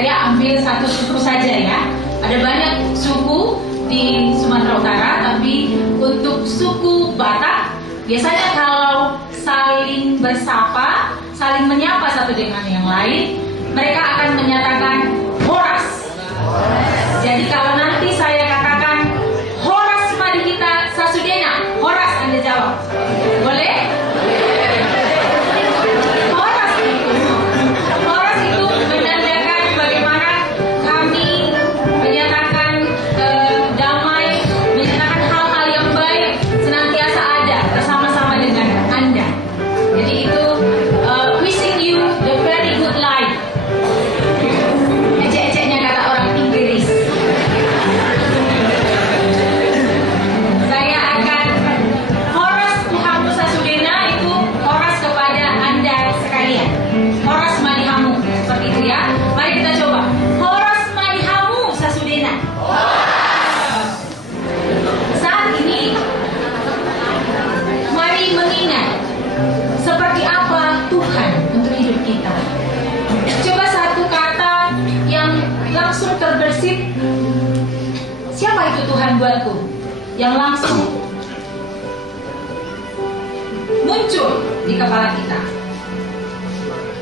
saya ambil satu suku saja ya. Ada banyak suku di Sumatera Utara, tapi untuk suku Batak biasanya kalau saling bersapa, saling menyapa satu dengan yang lain, mereka akan menyatakan horas. Jadi kalau nanti saya katakan horas mari kita sasudena, horas Anda jawab. Boleh? Horas itu menandakan bagaimana kami menyatakan damai, menyatakan hal-hal yang baik senantiasa ada bersama-sama dengan Anda. Jadi itu wishing you the very good life. Ecek-eceknya kata orang Inggris. Saya akan horas tuhamu sasudena, itu horas kepada Anda sekalian. Horas madihamu, seperti itu ya. Mari kita coba. Horas madihamu sasudena. Saat ini mari mengingat seperti apa Tuhan untuk hidup kita. Coba satu kata yang langsung terbersit, siapa itu Tuhan buatku? Yang langsung muncul di kepala kita.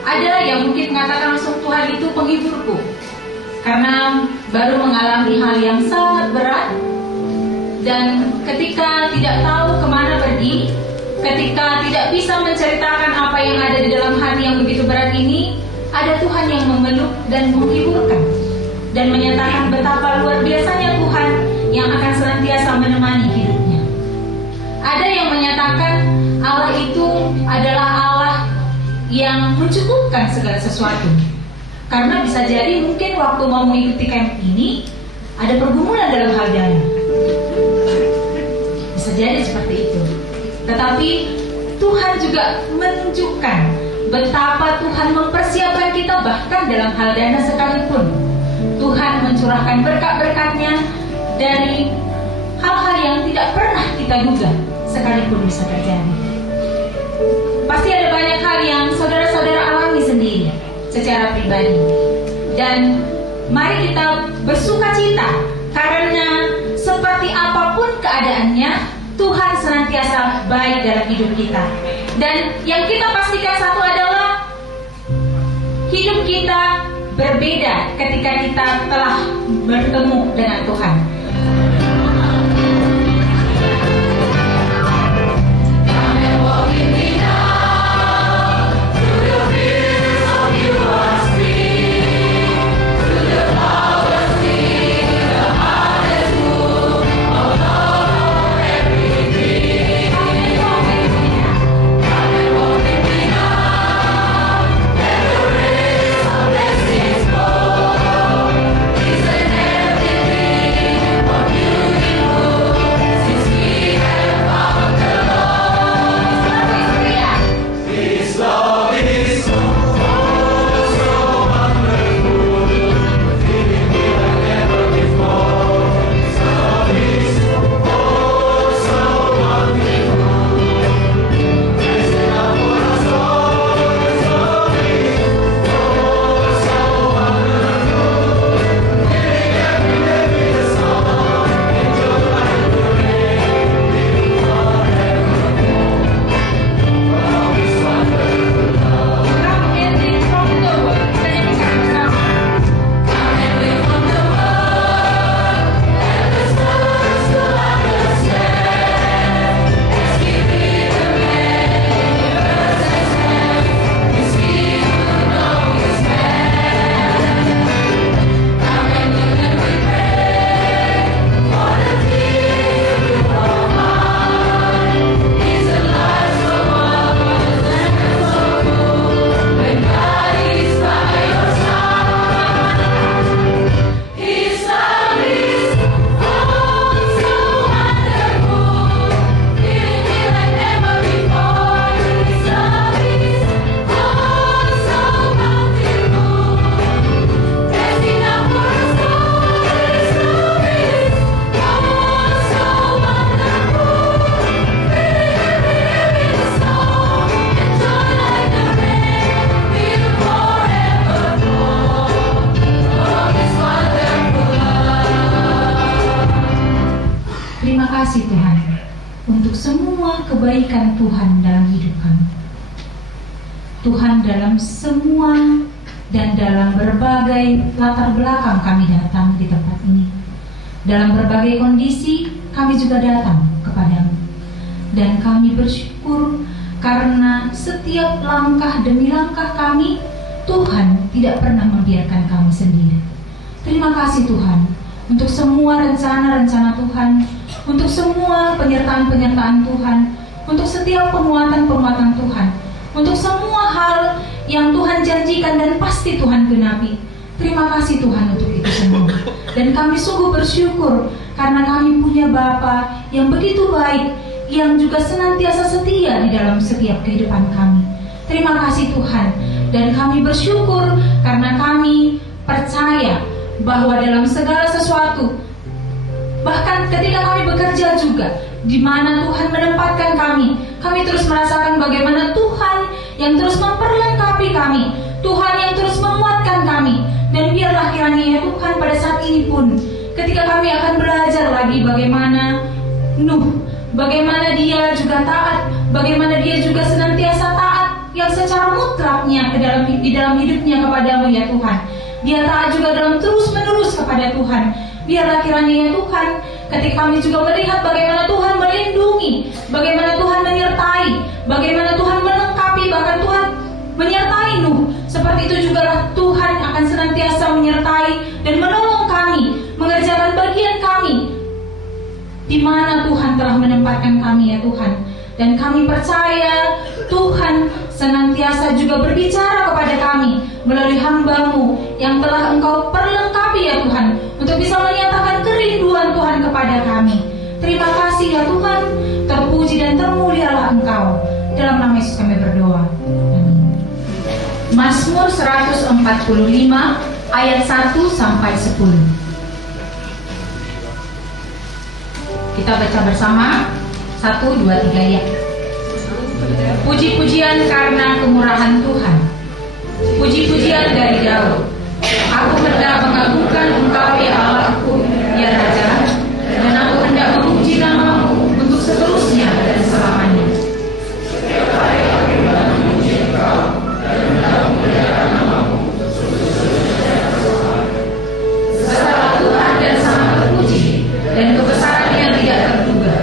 Ada yang mungkin mengatakan langsung Tuhan itu penghiburku, karena baru mengalami hal yang sangat berat, dan ketika tidak tahu kemana pergi, ketika tidak bisa menceritakan apa yang ada di dalam hati yang begitu berat ini, ada Tuhan yang memeluk dan menghiburkan dan menyatakan betapa luar biasanya Tuhan yang akan senantiasa menemani hidupnya. Ada yang menyatakan Allah itu adalah Allah yang mencukupkan segala sesuatu. Karena bisa jadi mungkin waktu mau mengikuti camp ini ada pergumulan dalam hal dana. Bisa jadi seperti itu. Tetapi Tuhan juga menunjukkan betapa Tuhan mempersiapkan kita bahkan dalam hal dana sekalipun. Tuhan mencurahkan berkat-berkatnya dari hal-hal yang tidak pernah kita duga sekalipun bisa terjadi. Pasti ada banyak hal yang saudara-saudara alami sendiri secara pribadi. Dan mari kita bersuka cita karena seperti apapun keadaannya, Tuhan senantiasa baik dalam hidup kita. Dan yang kita pastikan satu adalah hidup kita berbeda ketika kita telah bertemu dengan Tuhan. kasih Tuhan untuk semua kebaikan Tuhan dalam hidup kami. Tuhan, dalam semua dan dalam berbagai latar belakang kami datang di tempat ini, dalam berbagai kondisi kami juga datang kepadamu. Dan kami bersyukur karena setiap langkah demi langkah kami, Tuhan tidak pernah membiarkan kami sendiri. Terima kasih Tuhan untuk semua rencana-rencana Tuhan, untuk semua penyertaan-penyertaan Tuhan, untuk setiap penguatan-penguatan Tuhan, untuk semua hal yang Tuhan janjikan dan pasti Tuhan genapi. Terima kasih Tuhan untuk itu semua. Dan kami sungguh bersyukur karena kami punya Bapa yang begitu baik, yang juga senantiasa setia di dalam setiap kehidupan kami. Terima kasih Tuhan. Dan kami bersyukur karena kami percaya bahwa dalam segala sesuatu, bahkan ketika kami bekerja juga, di mana Tuhan menempatkan kami terus merasakan bagaimana Tuhan yang terus memperlengkapi kami, Tuhan yang terus menguatkan kami. Dan biarlah kiranya Tuhan pada saat ini pun, ketika kami akan belajar lagi bagaimana Nuh, bagaimana dia juga taat, bagaimana dia juga senantiasa taat yang secara mutlaknya di dalam hidupnya kepadamu ya Tuhan. Dia taat juga dalam terus menerus kepada Tuhan. Biarlah kiranya ya Tuhan, ketika kami juga melihat bagaimana Tuhan melindungi, bagaimana Tuhan menyertai, bagaimana Tuhan melengkapi, bahkan Tuhan menyertai Nuh. Seperti itu juga lah Tuhan akan senantiasa menyertai dan menolong kami, mengerjakan bagian kami di mana Tuhan telah menempatkan kami ya Tuhan. Dan kami percaya Tuhan senantiasa juga berbicara kepada kami melalui hamba-Mu yang telah Engkau perlengkapi ya Tuhan, untuk bisa menyatakan kerinduan Tuhan kepada kami. Terima kasih ya Tuhan, terpuji dan termulialah Engkau. Dalam nama Yesus kami berdoa. Amin. Mazmur 145 ayat 1 sampai 10. Kita baca bersama. 1, 2, 3 ya. Puji-pujian karena kemurahan Tuhan, puji-pujian dari Daud. Aku hendak mengagungkan Engkau ya Allahku, ya Raja, dan aku hendak memuji nama-Mu untuk seterusnya dan selamanya. Segala Tuhan dan sangat terpuji, dan kebesaran yang tidak terduga.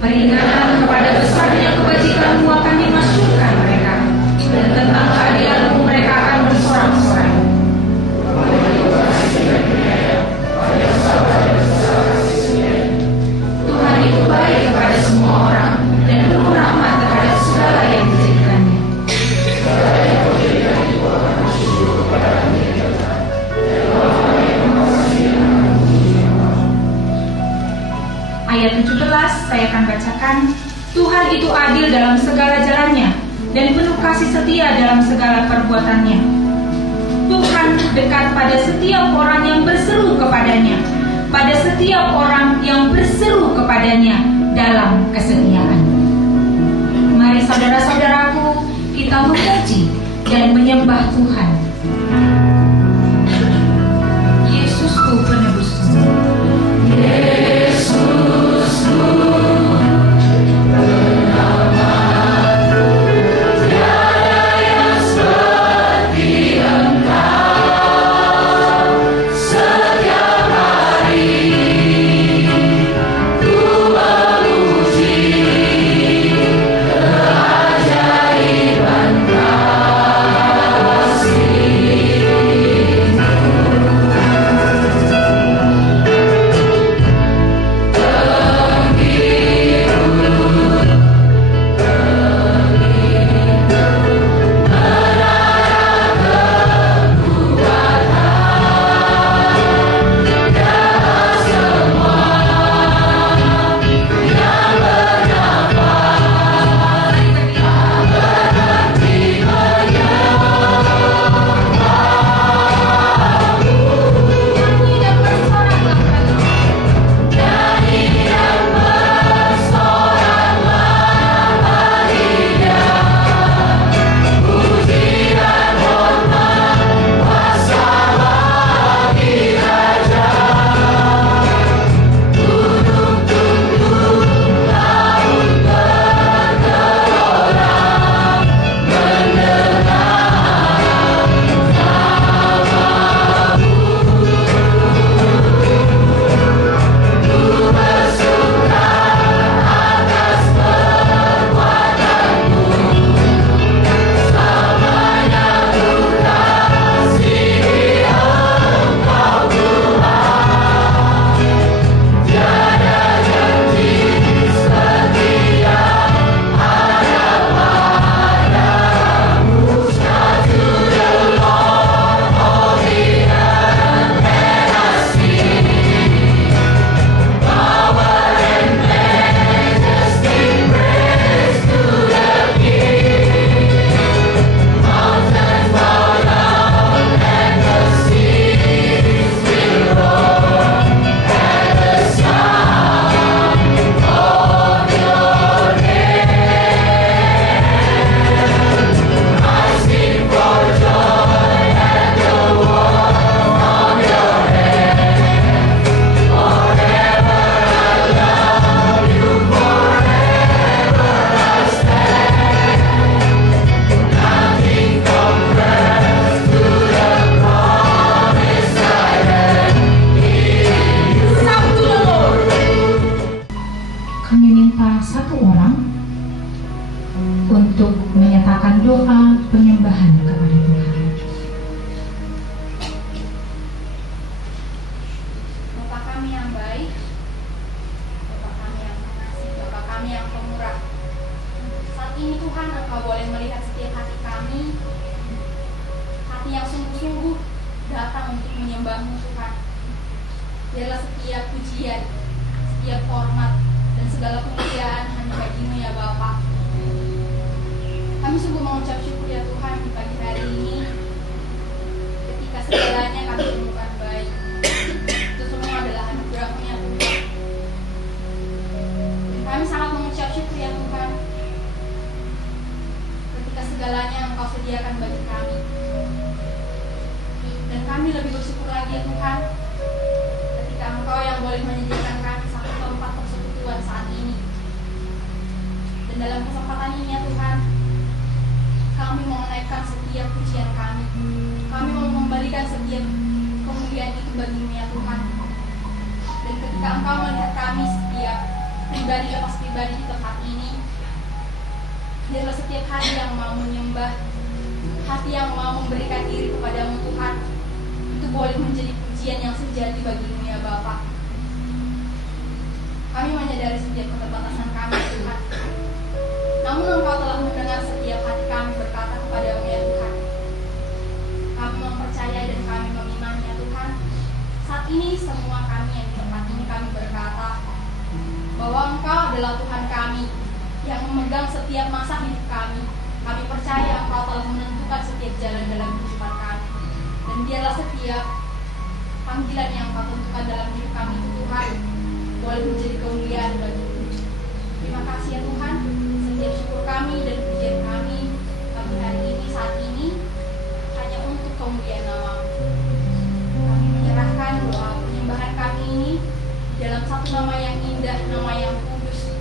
Peringatan kepada besarnya kebajikan-Mu akan dimasyurkan mereka, dan tentang keadilan-Mu mereka akan bersorak-sorai. Tuhan itu baik kepada semua orang dan penuh rahmat terhadap segala yang dijadikannya. Ayat 17 saya akan bacakan. Tuhan itu adil dalam segala jalannya dan penuh kasih setia dalam segala perbuatannya. Tuhan dekat pada setiap orang yang berseru kepadanya, pada setiap orang yang berseru kepadanya dalam kesetiaan. Mari saudara-saudaraku, kita memuji dan menyembah Tuhan. Yesusku penebusku, Yesusku See kami minta satu orang untuk menyatakan doa penyembahan kepada Tuhan. Bapa kami yang baik, Bapa kami yang pengasih, Bapa kami yang pemurah. Saat ini Tuhan, Engkau boleh melihat setiap hati kami, hati yang sungguh-sungguh datang untuk menyembah-Mu Tuhan. Biarlah setiap pujian, setiap hormat, dan segala kemuliaan hanya bagi-Mu ya Bapa. Kami sungguh mengucap syukur ya Tuhan di pagi hari ini, ketika segalanya kami temukan baik. Itu semua adalah anugerah-Mu ya Tuhan. Dan kami sangat mengucap syukur ya Tuhan, ketika segalanya Engkau sediakan bagi kami. Dan kami lebih bersyukur lagi ya Tuhan, ketika Engkau yang boleh menyediakan kami satu tempat persekutuan saat ini. Dan dalam kesempatan ini ya Tuhan, kami mau menaikkan setiap pujian kami. Kami mau memberikan setiap kemuliaan itu bagi-Mu ya Tuhan. Dan ketika Engkau melihat kami setiap pribadi lepas pribadi di tempat ini, biarlah setiap hati yang mau menyembah, hati yang mau memberikan diri kepada-Mu Tuhan, itu boleh menjadi pujian yang sejati bagi-Mu ya Bapa. Kami menyadari setiap keterbatasan kami Tuhan, namun Engkau telah mendengar setiap hati kami berkata kepada-Mu ya Tuhan. Kami mempercayai dan kami mengimani ya Tuhan. Saat ini semua kami yang di tempat ini kami berkata bahwa Engkau adalah Tuhan kami yang memegang setiap masa hidup kami. Kami percaya Engkau telah menentukan setiap jalan dalam kehidupan kami. Dan biarlah setiap panggilan yang Engkau tentukan dalam hidup kami itu Tuhan boleh menjadi kemuliaan bagi-Mu. Terima kasih ya Tuhan. Setiap syukur kami dan pujian kami pagi hari ini saat ini hanya untuk kemuliaan nama-Mu. Kami menyerahkan doa penyembahan kami ini dalam satu nama yang indah, nama yang kudus,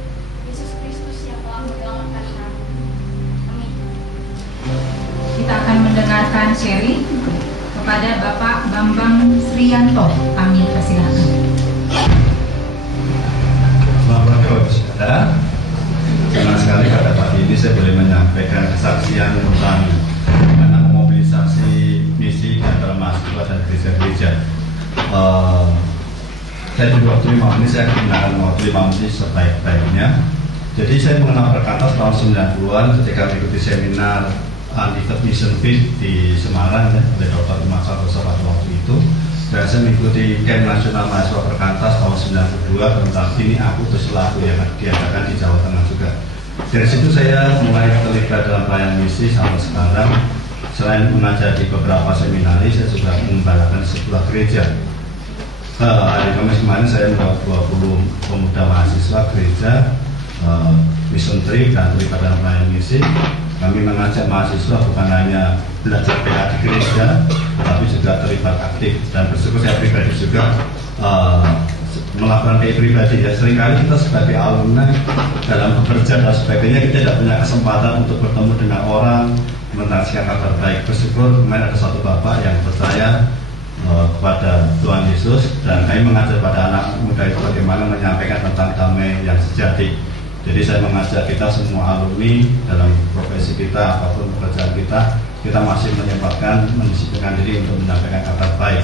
Yesus Kristus yang telah menyelamatkan kami. Amin. Kita akan mendengarkan sharing kepada Bapak Bambang Srianto. Kami persilakan. Selamat pagi saudara. Senang sekali pada pagi ini saya boleh menyampaikan kesaksian tentang bagaimana memobilisasi misi antara mahasiswa dan gereja-gereja. Saya di waktu 5 menit saya gunakan waktu 5 menit sebaik-baiknya. Jadi saya mengenal Perkantas tahun 90-an ketika mengikuti seminar Unlimited Mission Field di Semarang ya, oleh Dr. Imam Santoso pada waktu itu. Dan saya mengikuti Camp Nasional Mahasiswa Perkantas tahun 92 tentang Ini Aku Terus Laku yang diadakan di Jawa Tengah juga. Dari situ saya mulai terlibat dalam pelayanan misi sampai sekarang. Selain mengajar di beberapa seminari, saya juga mengembalakan sebuah gereja. Hari Kamis kemarin saya membawa 20 pemuda mahasiswa gereja Mission Tree dan terlibat dalam pelayanan misi. Kami mengajak mahasiswa bukan hanya belajar PA di gereja, tetapi juga terlibat aktif. Dan bersyukur saya pribadi juga melakukan PA pribadi ya. Seringkali kita sebagai alumni dalam bekerja dan sebagainya kita tidak punya kesempatan untuk bertemu dengan orang, menyaksikan kabar baik. Bersyukur kemarin ada satu bapak yang percaya kepada Tuhan Yesus dan kami mengajar pada anak muda itu bagaimana menyampaikan tentang damai yang sejati. Jadi saya mengajak kita semua alumni dalam profesi kita apapun pekerjaan kita masih mendisiplinkan diri untuk menyampaikan kabar baik.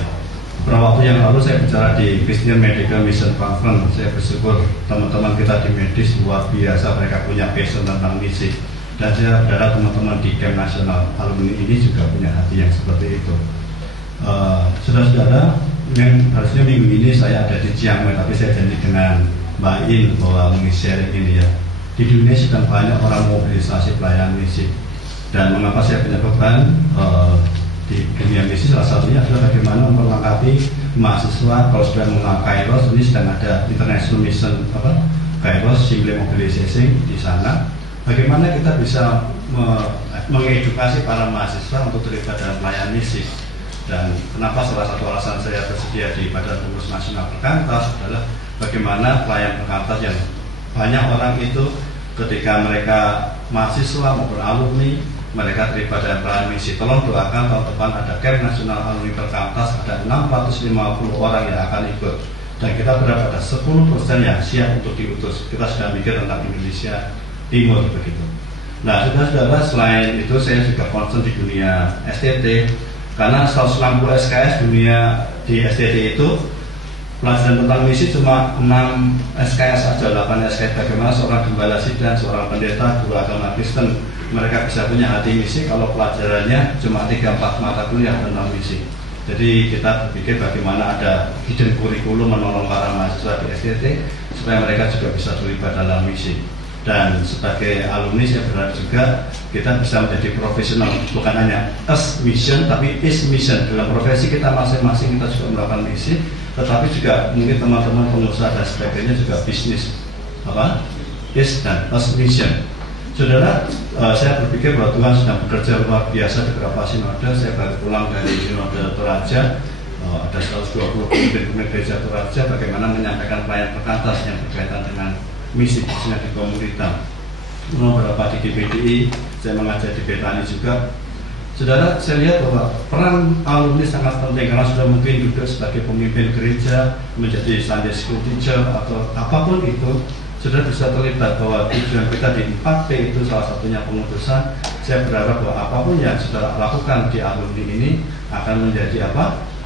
Beberapa waktu yang lalu saya bicara di Christian Medical Mission Conference. Saya bersyukur teman-teman kita di medis luar biasa, mereka punya passion tentang misi. Dan saya berharap teman-teman di Camp Nasional alumni ini juga punya hati yang seperti itu. Saudara-saudara, yang harusnya minggu ini saya ada di Chiang Mai, tapi saya janji dengan Mbak In bahwa mengisi sharing ini ya. Di dunia sedang banyak orang mobilisasi pelayanan misi. Dan mengapa saya punya beban di dunia misi, salah satunya adalah bagaimana melengkapi mahasiswa. Kalau sudah mengenal Kairos, ini sedang ada International Mission Kairos Simple Mobilization di sana. Bagaimana kita bisa mengedukasi para mahasiswa untuk terlibat dalam pelayanan misi. Dan kenapa salah satu alasan saya bersedia di Badan Pengurus Nasional Perkantas adalah bagaimana pelayan Perkantas yang banyak orang itu ketika mereka mahasiswa maupun alumni mereka terlibat dalam pelayanan misi. Tolong doakan tahun depan ada Camp Nasional Alumni Perkantas, ada 650 orang yang akan ikut. Dan kita berharap ada 10% yang siap untuk diutus. Kita sudah mikir tentang Indonesia Timur begitu. Nah, saudara-saudara, selain itu saya juga concern di dunia STT, karena 160 SKS dunia di STT itu pelajaran tentang misi cuma 6 SKS saja, 8 SKS. Bagaimana seorang gembala sidang, seorang pendeta, guru agama Kristen, mereka bisa punya hati misi kalau pelajarannya cuma 3-4 mata kuliah tentang misi. Jadi kita berpikir bagaimana ada hidden kurikulum menolong para mahasiswa di STT supaya mereka juga bisa terlibat dalam misi. Dan sebagai alumni saya berharap juga kita bisa menjadi profesional, bukan hanya as mission tapi is mission. Dalam profesi kita masing-masing kita juga melakukan misi, tetapi juga mungkin teman-teman pengusaha dan sebagainya juga bisnis is dan as mission. Saudara, saya berpikir bahwa Tuhan sedang bekerja luar biasa di beberapa sinode. Saya baru pulang dari sinode Toraja, ada 120 pemimpin gereja Toraja, bagaimana menyampaikan pelayanan perkantas yang berkaitan dengan misi khususnya di komunitas. Beberapa di GPDI, saya mengajar di Betani juga. Saudara, saya lihat bahwa peran alumni sangat penting karena sudah mungkin duduk sebagai pemimpin gereja, menjadi Sunday School teacher atau apapun itu. Saudara bisa terlibat bahwa tujuan kita di 4P itu salah satunya pengutusan. Saya berharap bahwa apapun yang saudara lakukan di alumni ini akan menjadi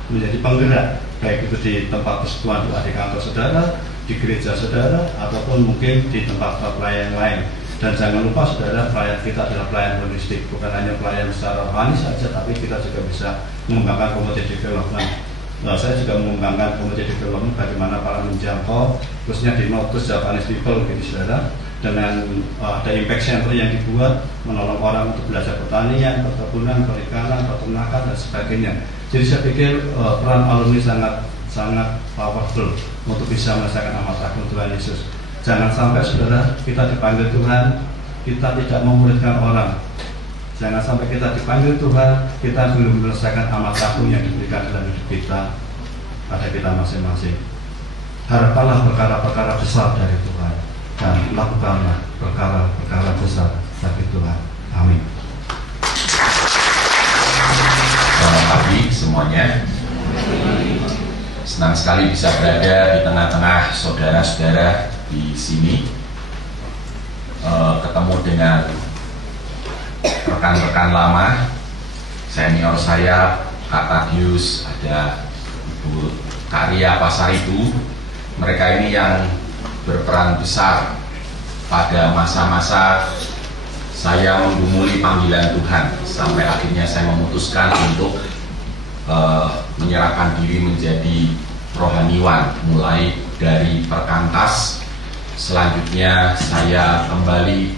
menjadi penggerak, baik itu di tempat persekutuan doa di kantor saudara, di gereja saudara, ataupun mungkin di tempat pelayan lain. Dan jangan lupa saudara, pelayan kita adalah pelayan holistik, bukan hanya pelayan secara rohani saja, tapi kita juga bisa mengembangkan community development. Saya juga mengembangkan community development, bagaimana para menjangkau, khususnya di Northwest Japanese people, gitu saudara, dengan ada impact center yang dibuat, menolong orang untuk belajar pertanian, perkebunan, perikanan, peternakan, dan sebagainya. Jadi saya pikir peran alumni sangat powerful untuk bisa merasakan amat agung Tuhan Yesus. Jangan sampai saudara kita dipanggil Tuhan, kita tidak memuridkan orang. Jangan sampai kita dipanggil Tuhan, kita belum menyelesaikan amat agung yang diberikan dalam hidup kita pada kita masing-masing. Harapkanlah perkara-perkara besar dari Tuhan dan lakukanlah perkara-perkara besar dari Tuhan. Amin. Selamat pagi semuanya. Senang sekali bisa berada di tengah-tengah saudara-saudara di sini, ketemu dengan rekan-rekan lama, senior saya, Kak Tadius, ada Ibu Karya Pasaribu. Mereka ini yang berperan besar pada masa-masa saya menggumuli panggilan Tuhan, sampai akhirnya saya memutuskan untuk menyerahkan diri menjadi rohaniwan, mulai dari perkantas. Selanjutnya saya kembali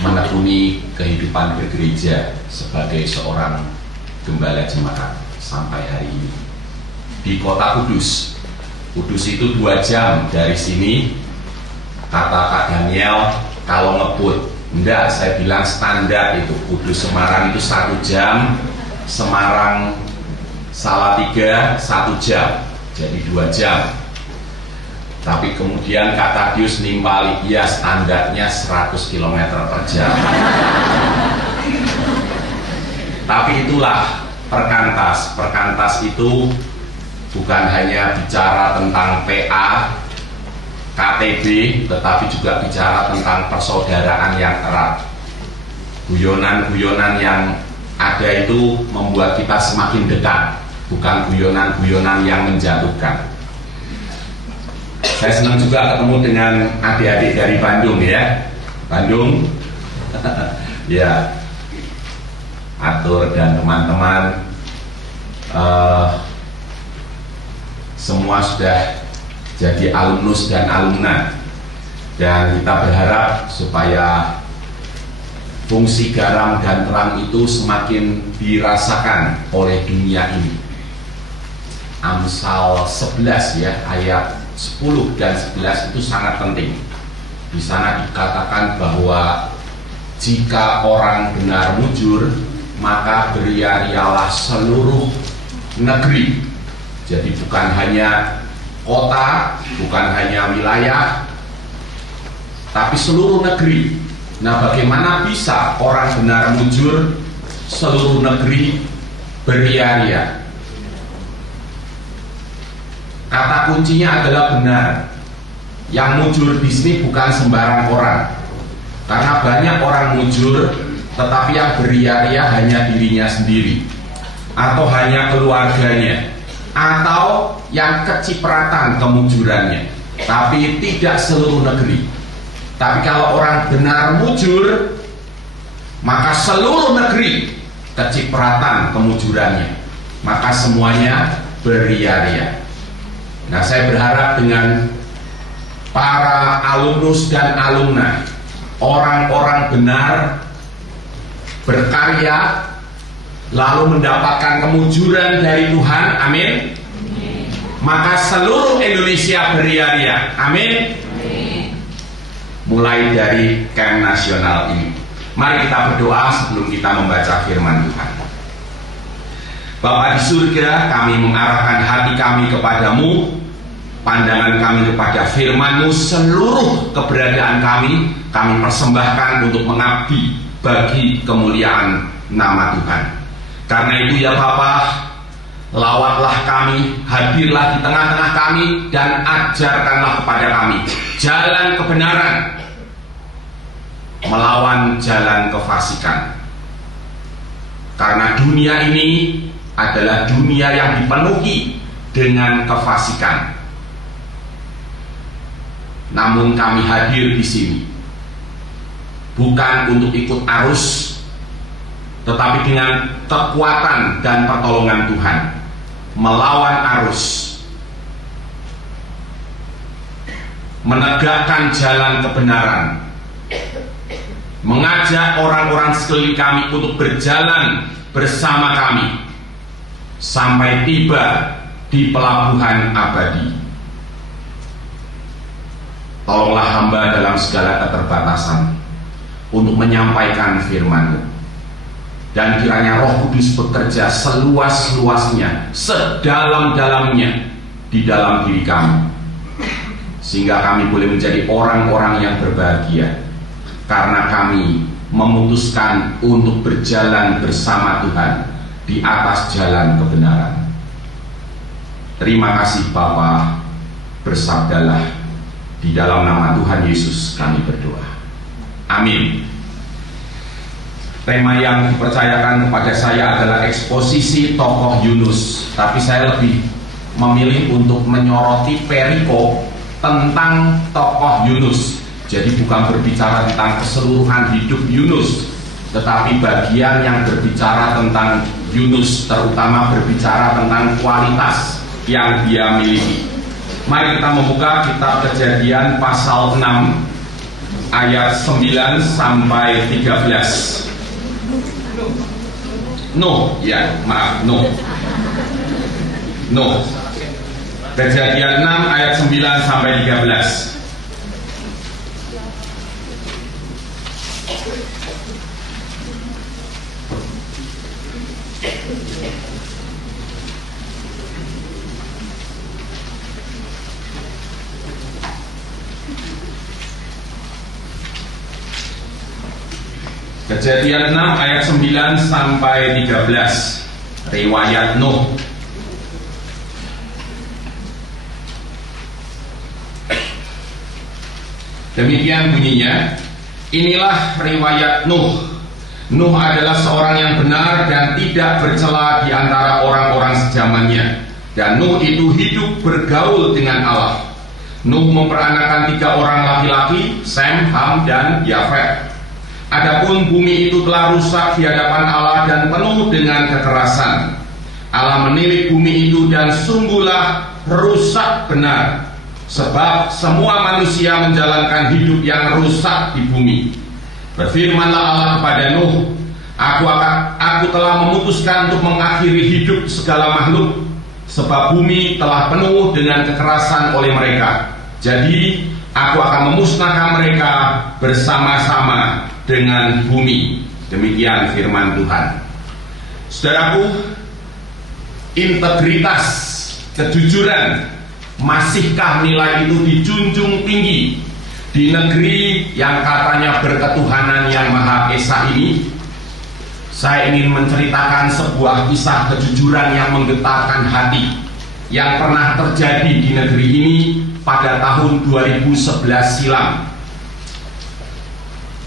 menekuni kehidupan bergereja sebagai seorang gembala jemaat sampai hari ini di kota Kudus. Kudus itu 2 jam dari sini. Kata Kak Daniel, kalau ngebut, enggak, saya bilang standar itu. Kudus Semarang itu 1 jam, Semarang Salatiga 1 jam, jadi 2 jam. Tapi kemudian Kak Tadius nimpali, ya standarnya 100 km per jam. Tapi itulah perkantas. Perkantas itu bukan hanya bicara tentang PA, KTB, tetapi juga bicara tentang persaudaraan yang erat. Guyonan-guyonan yang ada itu membuat kita semakin dekat, bukan guyonan-guyonan yang menjatuhkan. Saya senang juga ketemu dengan adik-adik dari Bandung ya. Bandung ya, Arthur dan teman-teman semua sudah jadi alumnus dan alumna, dan kita berharap supaya fungsi garam dan terang itu semakin dirasakan oleh dunia ini. Amsal 11 ya, ayat 10 dan 11 itu sangat penting. Di sana dikatakan bahwa jika orang benar mujur, maka beria-rialah seluruh negeri. Jadi bukan hanya kota, bukan hanya wilayah, tapi seluruh negeri. Nah, bagaimana bisa orang benar mujur, seluruh negeri beria-ria? Kata kuncinya adalah benar. Yang mujur di sini bukan sembarang orang, karena banyak orang mujur, tetapi yang beria-ria hanya dirinya sendiri, atau hanya keluarganya, atau yang kecipratan kemujurannya, tapi tidak seluruh negeri. Tapi kalau orang benar mujur, maka seluruh negeri kecipratan kemujurannya, maka semuanya beria-ria. Nah, saya berharap dengan para alumnus dan alumna, orang-orang benar, berkarya, lalu mendapatkan kemujuran dari Tuhan, amin. Maka seluruh Indonesia beria-ria, amin. Mulai dari camp nasional ini, mari kita berdoa sebelum kita membaca firman Tuhan. Bapa di surga, kami mengarahkan hati kami kepadamu, pandangan kami kepada firman-Mu, seluruh keberadaan kami persembahkan untuk mengabdi bagi kemuliaan nama Tuhan. Karena itu ya Bapa, lawatlah kami, hadirlah di tengah-tengah kami, dan ajarkanlah kepada kami jalan kebenaran melawan jalan kefasikan. Karena dunia ini adalah dunia yang dipenuhi dengan kefasikan. Namun kami hadir di sini bukan untuk ikut arus, tetapi dengan kekuatan dan pertolongan Tuhan melawan arus, menegakkan jalan kebenaran, mengajak orang-orang sekeliling kami untuk berjalan bersama kami sampai tiba di pelabuhan abadi. Tolonglah hamba dalam segala keterbatasan untuk menyampaikan firman-Mu, dan kiranya Roh Kudus bekerja seluas-luasnya, sedalam-dalamnya di dalam diri kami, sehingga kami boleh menjadi orang-orang yang berbahagia karena kami memutuskan untuk berjalan bersama Tuhan di atas jalan kebenaran. Terima kasih Bapa, bersabdalah, di dalam nama Tuhan Yesus kami berdoa, amin. Tema yang dipercayakan kepada saya adalah eksposisi tokoh Yunus, tapi saya lebih memilih untuk menyoroti perikop tentang tokoh Yunus. Jadi bukan berbicara tentang keseluruhan hidup Yunus, tetapi bagian yang berbicara tentang Yunus, terutama berbicara tentang kualitas yang dia miliki. Mari kita membuka kitab Kejadian pasal 6 ayat 9 sampai 13. No. Kejadian 6 ayat 9 sampai 13. Kejadian 6 ayat 9 sampai 13. Riwayat Nuh. Demikian bunyinya. Inilah riwayat Nuh. Nuh adalah seorang yang benar dan tidak bercela di antara orang-orang sejamannya. Dan Nuh itu hidup bergaul dengan Allah. Nuh memperanakan 3 orang laki-laki, Sem, Ham, dan Yafet. Adapun bumi itu telah rusak di hadapan Allah dan penuh dengan kekerasan. Allah menilik bumi itu dan sungguhlah rusak benar, sebab semua manusia menjalankan hidup yang rusak di bumi. Berfirmanlah Allah kepada Nuh, Aku telah memutuskan untuk mengakhiri hidup segala makhluk, sebab bumi telah penuh dengan kekerasan oleh mereka. Jadi aku akan memusnahkan mereka bersama-sama dengan bumi. Demikian firman Tuhan. Saudaraku, integritas, kejujuran, masihkah nilai itu dijunjung tinggi di negeri yang katanya berketuhanan yang Maha Esa ini? Saya ingin menceritakan sebuah kisah kejujuran yang menggetarkan hati yang pernah terjadi di negeri ini pada tahun 2011 silam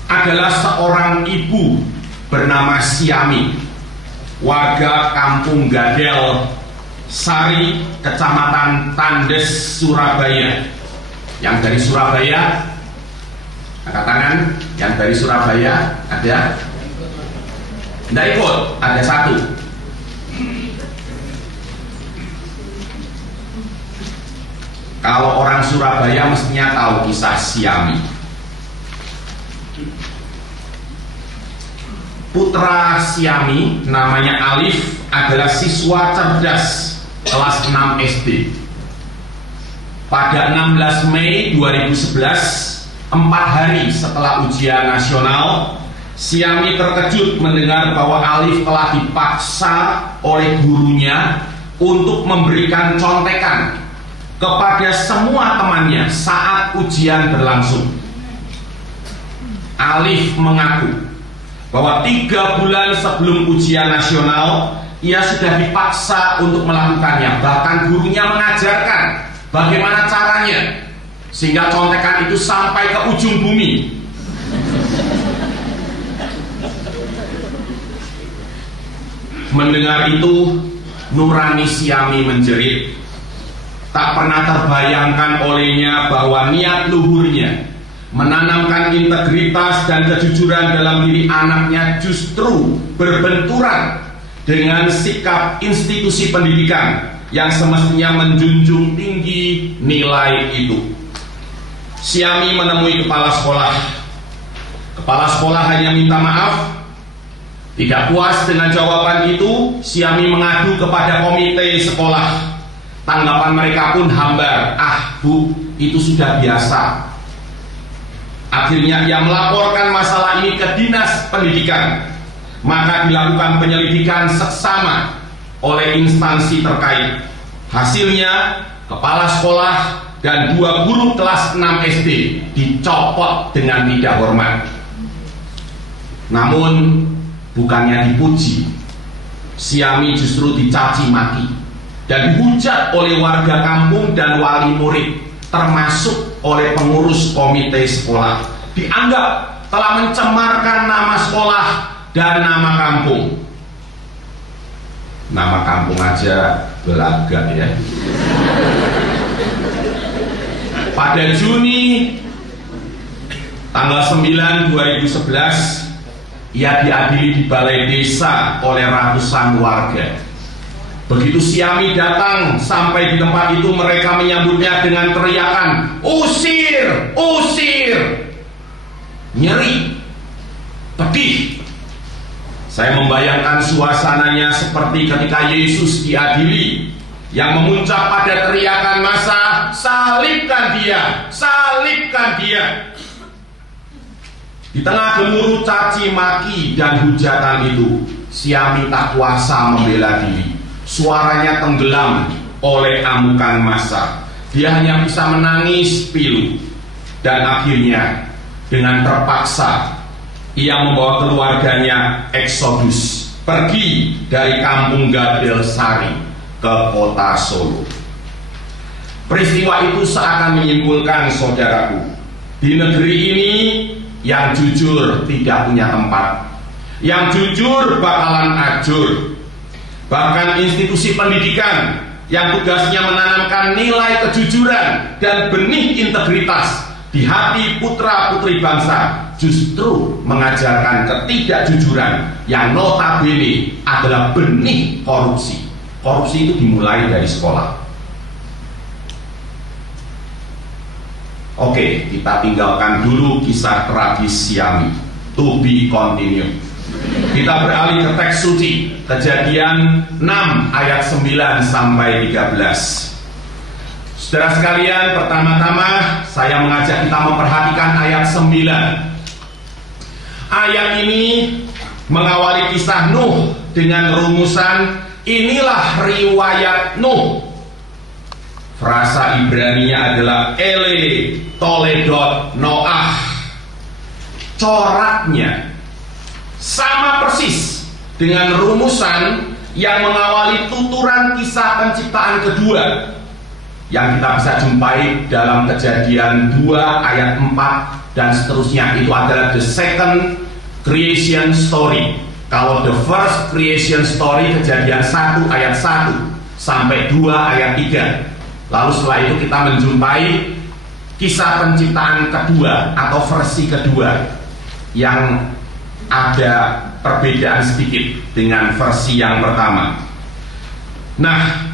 adalah seorang ibu bernama Siami, warga Kampung Gadel Sari, Kecamatan Tandes, Surabaya. Yang dari Surabaya, angkat tangan. Yang dari Surabaya ada? Tidak ikut, ada satu. Kalau orang Surabaya mestinya tahu kisah Siami. Putra Siami, namanya Alif, adalah siswa cerdas kelas 6 SD. Pada 16 Mei 2011, 4 hari setelah ujian nasional, Siami terkejut mendengar bahwa Alif telah dipaksa oleh gurunya untuk memberikan contekan kepada semua temannya saat ujian berlangsung. Alif mengaku bahwa 3 bulan sebelum ujian nasional ia sudah dipaksa untuk melakukannya. Bahkan gurunya mengajarkan bagaimana caranya sehingga contekan itu sampai ke ujung bumi. Mendengar itu, nurani Siami menjerit. Tak pernah terbayangkan olehnya bahwa niat luhurnya menanamkan integritas dan kejujuran dalam diri anaknya justru berbenturan dengan sikap institusi pendidikan yang semestinya menjunjung tinggi nilai itu. Siami menemui kepala sekolah. Kepala sekolah hanya minta maaf. Tidak puas dengan jawaban itu, Siami mengadu kepada komite sekolah. Tanggapan mereka pun hambar. "Ah Bu, itu sudah biasa." Akhirnya ia melaporkan masalah ini ke Dinas Pendidikan. Maka dilakukan penyelidikan seksama oleh instansi terkait. Hasilnya, kepala sekolah dan 2 guru kelas 6 SD dicopot dengan tidak hormat. Namun bukannya dipuji, Siami justru dicaci maki dan dihujat oleh warga kampung dan wali murid, termasuk oleh pengurus komite sekolah. Dianggap telah mencemarkan nama sekolah dan nama kampung. Nama kampung aja belagak ya. Pada Juni tanggal 9 2011, ia diadili di balai desa oleh ratusan warga. Begitu Siami datang sampai di tempat itu, mereka menyambutnya dengan teriakan, "Usir! Usir!" Nyeri, pedih. Saya membayangkan suasananya seperti ketika Yesus diadili, yang memuncak pada teriakan massa, "Salibkan dia! Salibkan dia!" Di tengah gemuruh caci maki dan hujatan itu, Siami tak kuasa membela diri. Suaranya tenggelam oleh amukan massa. Dia hanya bisa menangis pilu. Dan akhirnya dengan terpaksa ia membawa keluarganya eksodus, pergi dari Kampung Gadel Sari ke kota Solo. Peristiwa itu seakan menyimpulkan, saudaraku, di negeri ini yang jujur tidak punya tempat. Yang jujur bakalan ajur. Bahkan institusi pendidikan yang tugasnya menanamkan nilai kejujuran dan benih integritas di hati putra-putri bangsa justru mengajarkan ketidakjujuran yang notabene adalah benih korupsi. Korupsi itu dimulai dari sekolah. Oke, kita tinggalkan dulu kisah tragis Siami. To be continued. Kita beralih ke teks suci, Kejadian 6 ayat 9 sampai 13. Saudara sekalian, pertama-tama saya mengajak kita memperhatikan ayat 9. Ayat ini mengawali kisah Nuh dengan rumusan, "Inilah riwayat Nuh." Frasa Ibraninya adalah Ele Toledot Noah. Coraknya sama persis dengan rumusan yang mengawali tuturan kisah penciptaan kedua yang kita bisa jumpai dalam Kejadian 2 ayat 4 dan seterusnya. Itu adalah the second creation story. Kalau the first creation story Kejadian 1 ayat 1 sampai 2 ayat 3. Lalu setelah itu kita menjumpai kisah penciptaan kedua atau versi kedua yang ada perbedaan sedikit dengan versi yang pertama. Nah,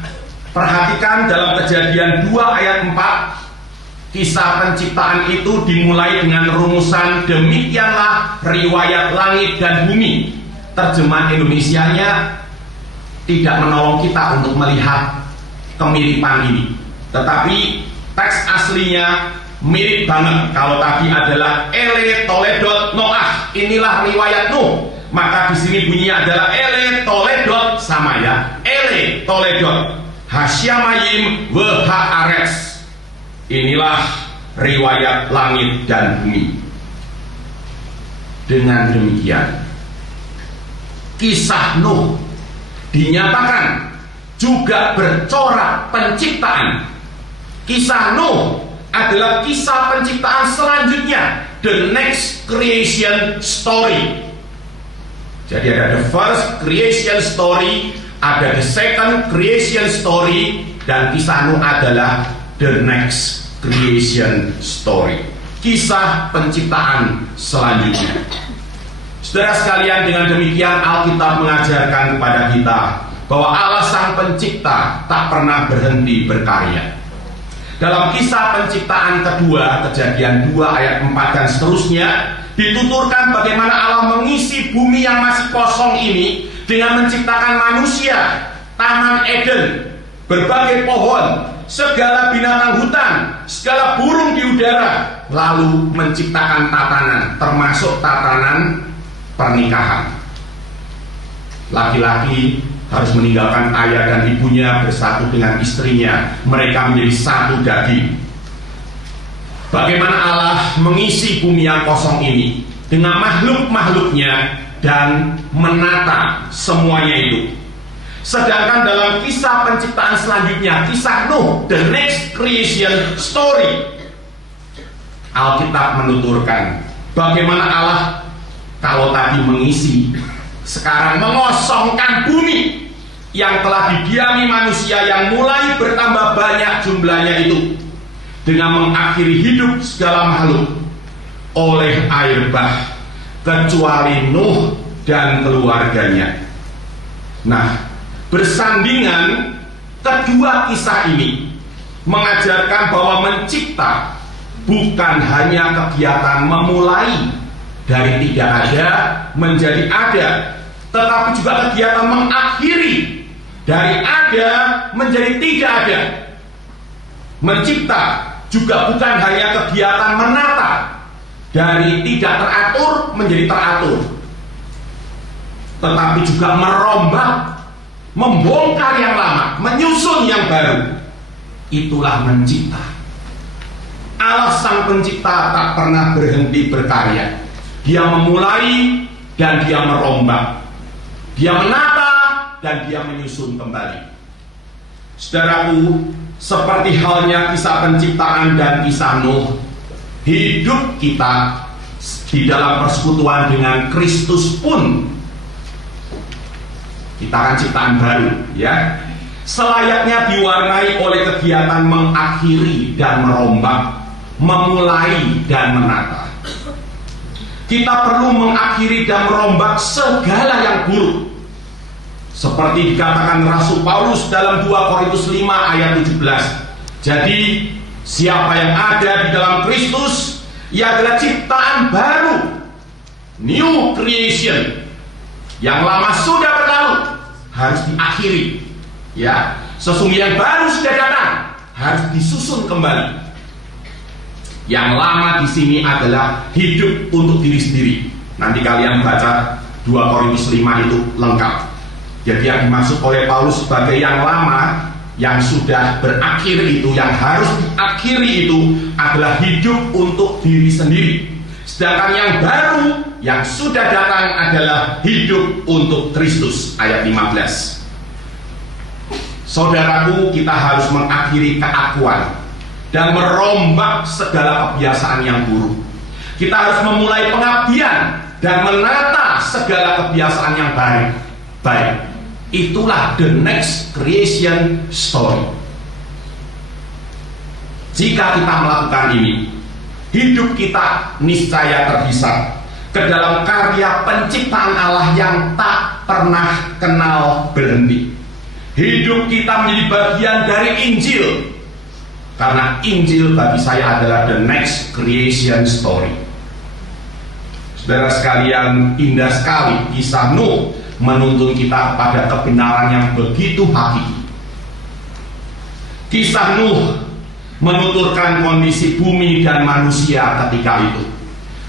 perhatikan dalam Kejadian 2 ayat 4, kisah penciptaan itu dimulai dengan rumusan demikianlah riwayat langit dan bumi. Terjemahan Indonesianya tidak menolong kita untuk melihat kemiripan ini, tetapi teks aslinya mirip banget. Kalau tadi adalah ele toledot Noah, inilah riwayat Nuh, maka di sini bunyinya adalah ele toledot, sama ya, ele toledot Hasyamayim Wehaares, inilah riwayat langit dan bumi. Dengan demikian kisah Nuh dinyatakan juga bercorak penciptaan. Kisah Nuh adalah kisah penciptaan selanjutnya, the next creation story. Jadi ada the first creation story, ada the second creation story, dan kisah Nuh adalah the next creation story, kisah penciptaan selanjutnya. Saudara sekalian, dengan demikian Alkitab mengajarkan kepada kita bahwa Allah Sang Pencipta tak pernah berhenti berkarya. Dalam kisah penciptaan kedua, Kejadian 2 ayat 4 dan seterusnya, dituturkan bagaimana Allah mengisi bumi yang masih kosong ini dengan menciptakan manusia, Taman Eden, berbagai pohon, segala binatang hutan, segala burung di udara, lalu menciptakan tatanan, termasuk tatanan pernikahan. Laki-laki harus meninggalkan ayah dan ibunya, bersatu dengan istrinya, mereka menjadi satu daging. Bagaimana Allah mengisi bumi yang kosong ini dengan makhluk-makhluknya dan menata semuanya itu. Sedangkan dalam kisah penciptaan selanjutnya, kisah Nuh, the next creation story, Alkitab menuturkan bagaimana Allah kalau tadi mengisi, sekarang mengosongkan bumi yang telah didiami manusia yang mulai bertambah banyak jumlahnya itu, dengan mengakhiri hidup segala makhluk oleh air bah, kecuali Nuh dan keluarganya. Nah, bersandingan kedua kisah ini mengajarkan bahwa mencipta bukan hanya kegiatan memulai dari tidak ada menjadi ada, tetapi juga kegiatan mengakhiri dari ada menjadi tidak ada. Mencipta juga bukan hanya kegiatan menata dari tidak teratur menjadi teratur, tetapi juga merombak, membongkar yang lama, menyusun yang baru. Itulah mencipta. Allah Sang Pencipta tak pernah berhenti berkarya. Dia memulai dan dia merombak, dia menata dan dia menyusun kembali. Saudaraku, seperti halnya kisah penciptaan dan kisah Nuh, hidup kita di dalam persekutuan dengan Kristus pun, kita akan ciptaan baru, ya. Selayaknya diwarnai oleh kegiatan mengakhiri dan merombak, memulai dan menata. Kita perlu mengakhiri dan merombak segala yang buruk, seperti dikatakan Rasul Paulus dalam 2 Korintus 5 ayat 17. Jadi siapa yang ada di dalam Kristus, ia adalah ciptaan baru, new creation. Yang lama sudah berlalu, harus diakhiri, ya. Sesungguhnya yang baru sudah datang, harus disusun kembali. Yang lama di sini adalah hidup untuk diri sendiri. Nanti kalian baca 2 Korintus 5 itu lengkap. Jadi yang dimaksud oleh Paulus sebagai yang lama, yang sudah berakhir itu, yang harus diakhiri itu adalah hidup untuk diri sendiri. Sedangkan yang baru, yang sudah datang adalah hidup untuk Kristus. Ayat 15. Saudaraku, kita harus mengakhiri keakuan dan merombak segala kebiasaan yang buruk. Kita harus memulai pengabdian dan menata segala kebiasaan yang baik. Itulah the next creation story. Jika kita melakukan ini, hidup kita niscaya terhisap ke dalam karya penciptaan Allah yang tak pernah kenal berhenti. Hidup kita menjadi bagian dari Injil, karena Injil bagi saya adalah the next creation story. Saudara sekalian, indah sekali kisah Nuh menuntun kita pada kebenaran yang begitu hakiki. Kisah Nuh menuturkan kondisi bumi dan manusia ketika itu.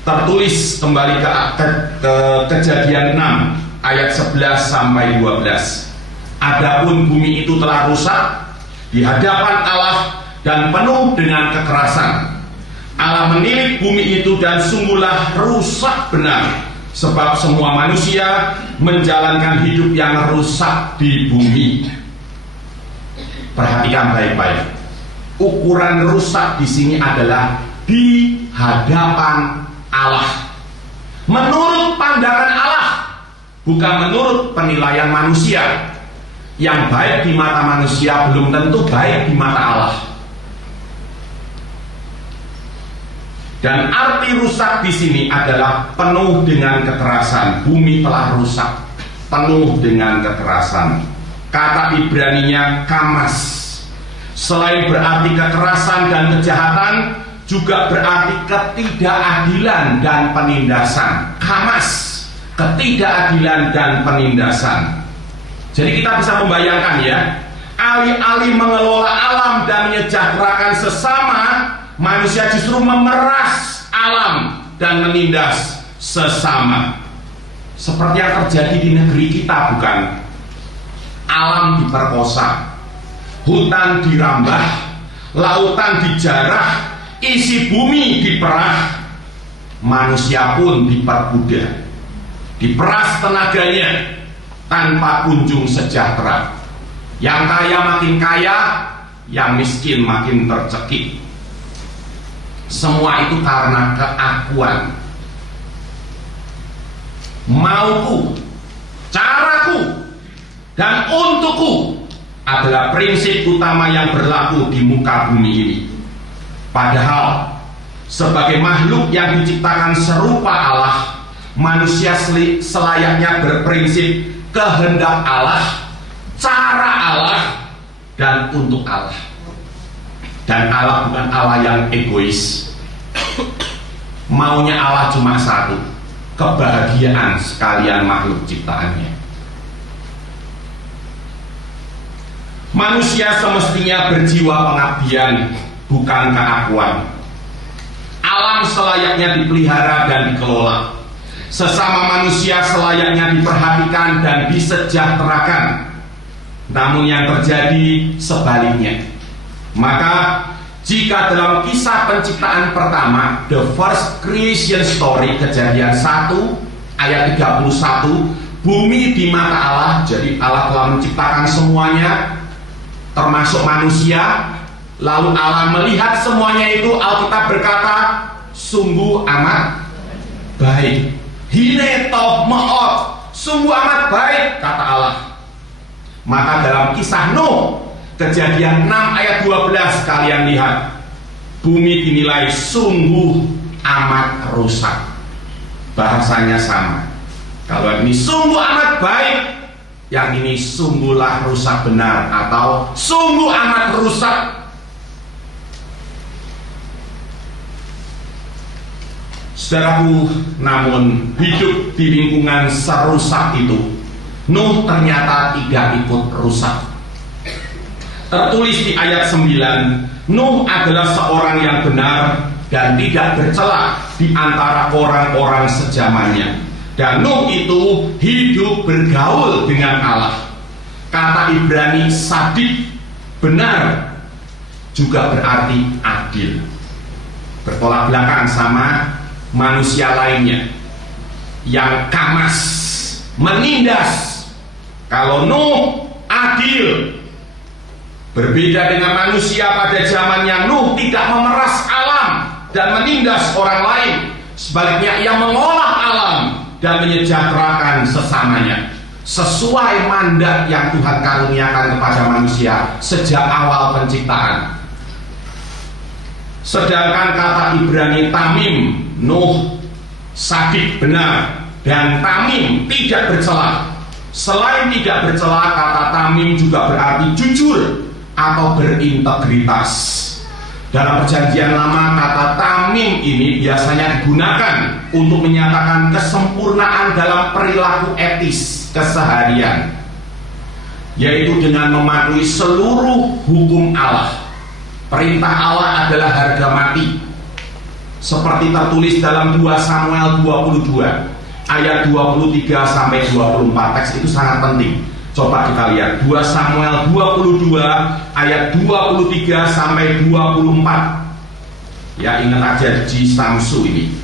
Tertulis kembali ke Kejadian 6 ayat 11 sampai 12. Adapun bumi itu telah rusak di hadapan Allah dan penuh dengan kekerasan. Allah menilik bumi itu dan sungguhlah rusak benar, sebab semua manusia menjalankan hidup yang rusak di bumi. Perhatikan baik-baik. Ukuran rusak di sini adalah di hadapan Allah, menurut pandangan Allah, bukan menurut penilaian manusia. Yang baik di mata manusia belum tentu baik di mata Allah. Dan arti rusak di sini adalah penuh dengan kekerasan. Bumi telah rusak, penuh dengan kekerasan. Kata Ibraninya kamas. Selain berarti kekerasan dan kejahatan, juga berarti ketidakadilan dan penindasan. Kamas, ketidakadilan dan penindasan. Jadi kita bisa membayangkan ya, alih-alih mengelola alam dan menyejahterakan sesama, manusia justru memeras alam dan menindas sesama. Seperti yang terjadi di negeri kita, bukan? Alam diperkosa, hutan dirambah, lautan dijarah, isi bumi diperah, manusia pun diperbudak, diperas tenaganya tanpa kunjung sejahtera. Yang kaya makin kaya, yang miskin makin tercekik. Semua itu karena keakuan. Mauku, caraku, dan untukku adalah prinsip utama yang berlaku di muka bumi ini. Padahal sebagai makhluk yang diciptakan serupa Allah, manusia selayaknya berprinsip kehendak Allah, cara Allah, dan untuk Allah. Dan Allah bukan Allah yang egois. Maunya Allah cuma satu, kebahagiaan sekalian makhluk ciptaannya. Manusia semestinya berjiwa pengabdian, bukan keakuan. Alam selayaknya dipelihara dan dikelola. Sesama manusia selayaknya diperhatikan dan disejahterakan. Namun yang terjadi sebaliknya. Maka jika dalam kisah penciptaan pertama, the first creation story, Kejadian 1 ayat 31, bumi di mata Allah, jadi Allah telah menciptakan semuanya termasuk manusia, lalu Allah melihat semuanya itu, Alkitab berkata sungguh amat baik. Hine tov me'ot, sungguh amat baik, kata Allah. Maka dalam kisah Nuh, Kejadian 6 ayat 12, kalian lihat, bumi dinilai sungguh amat rusak. Bahasanya sama. Kalau ini sungguh amat baik, yang ini sungguhlah rusak benar, atau sungguh amat rusak. Saudaraku, namun hidup di lingkungan serusak itu, Nuh ternyata tidak ikut rusak. Tertulis di ayat 9, Nuh adalah seorang yang benar dan tidak bercela di antara orang-orang sejamannya. Dan Nuh itu hidup bergaul dengan Allah. Kata Ibrani sadik, benar, juga berarti adil. Bertolak belakang sama manusia lainnya yang kamas, menindas. Kalau Nuh adil, Berbeda dengan manusia pada zamannya, Nuh tidak memeras alam dan menindas orang lain. Sebaliknya ia mengolah alam dan menyejahterakan sesamanya sesuai mandat yang Tuhan karuniakan kepada manusia sejak awal penciptaan. Sedangkan kata Ibrani tamim, Nuh sadik benar, dan tamim tidak bercela. Selain tidak bercela, kata tamim juga berarti jujur atau berintegritas. Dalam perjanjian lama, kata tamim ini biasanya digunakan untuk menyatakan kesempurnaan dalam perilaku etis keseharian, yaitu dengan mematuhi seluruh hukum Allah. Perintah Allah adalah harga mati, seperti tertulis dalam 2 Samuel 22 ayat 23 sampai 24. Teks itu sangat penting. Coba kita lihat 2 Samuel 22 ayat 23 sampai 24. Ya, ingat aja Ji Samsu ini.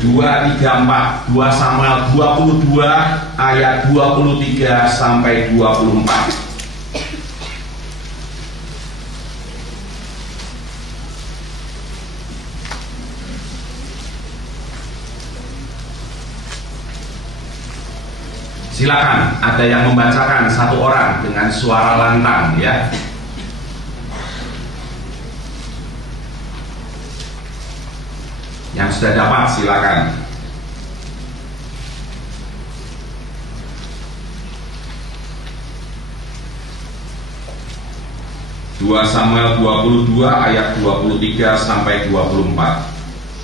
2, 3, 4. 2 Samuel 22 ayat 23 sampai 24. Silakan, ada yang membacakan satu orang dengan suara lantang ya. Yang sudah dapat silakan. Dua Samuel 22 ayat 23 sampai 24.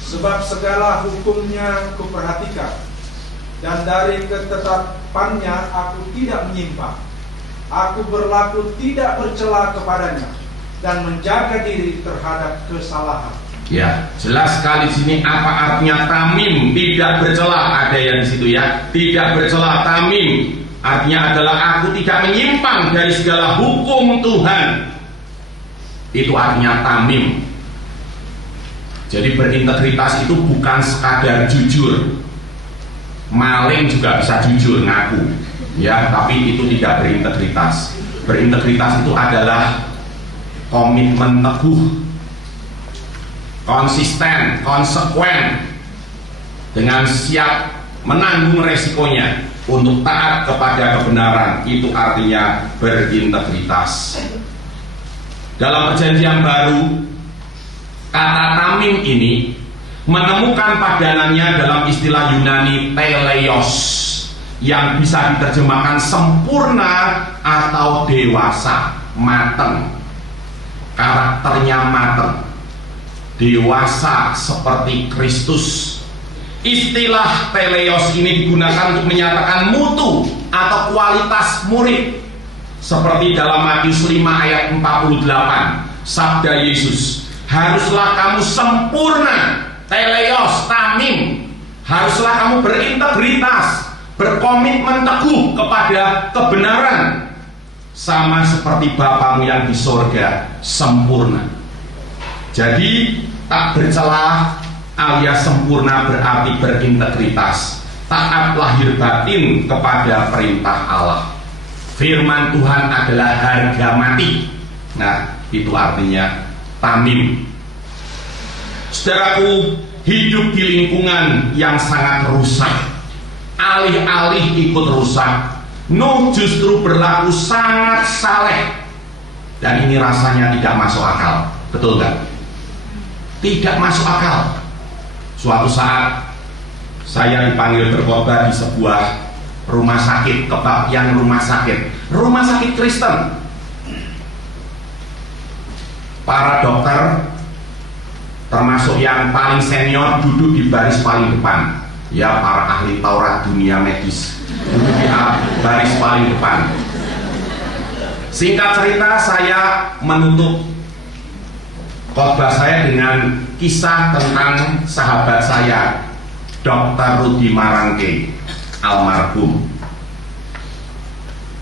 Sebab segala hukumnya kuperhatikan, dan dari ketetapannya aku tidak menyimpang. Aku berlaku tidak bercela kepadanya, dan menjaga diri terhadap kesalahan. Ya, jelas sekali sini apa artinya tamim, tidak bercela. Ada yang di situ ya, tidak bercela. Tamim artinya adalah aku tidak menyimpang dari segala hukum Tuhan. Itu artinya tamim. Jadi berintegritas itu bukan sekadar jujur. Maling juga bisa jujur ngaku, ya, tapi itu tidak berintegritas. Berintegritas itu adalah komitmen teguh, konsisten, konsekuen, dengan siap menanggung resikonya untuk taat kepada kebenaran. Itu artinya berintegritas. Dalam perjanjian baru, kata tamim ini menemukan padanannya dalam istilah Yunani teleios, yang bisa diterjemahkan sempurna atau dewasa, mateng. Karakternya mateng, dewasa seperti Kristus. Istilah teleios ini digunakan untuk menyatakan mutu atau kualitas murid, seperti dalam Matius 5 ayat 48, sabda Yesus, haruslah kamu sempurna, teleios, tamim, haruslah kamu berintegritas, berkomitmen teguh kepada kebenaran, sama seperti Bapamu yang di sorga sempurna. Jadi tak bercela alias sempurna berarti berintegritas, taat lahir batin kepada perintah Allah. Firman Tuhan adalah harga mati. Nah, itu artinya tamim. Saudaraku, hidup di lingkungan yang sangat rusak, alih-alih ikut rusak, Nuh justru berlaku sangat saleh. Dan ini rasanya tidak masuk akal. Betul kan? Tidak masuk akal. Suatu saat saya dipanggil berkhotbah di sebuah rumah sakit, kebaktian rumah sakit Kristen. Para dokter, termasuk yang paling senior, duduk di baris paling depan. Ya, para ahli Taurat dunia medis duduk di baris paling depan. Singkat cerita, saya menutup khotbah saya dengan kisah tentang sahabat saya, Dr. Rudi Marangke, almarhum,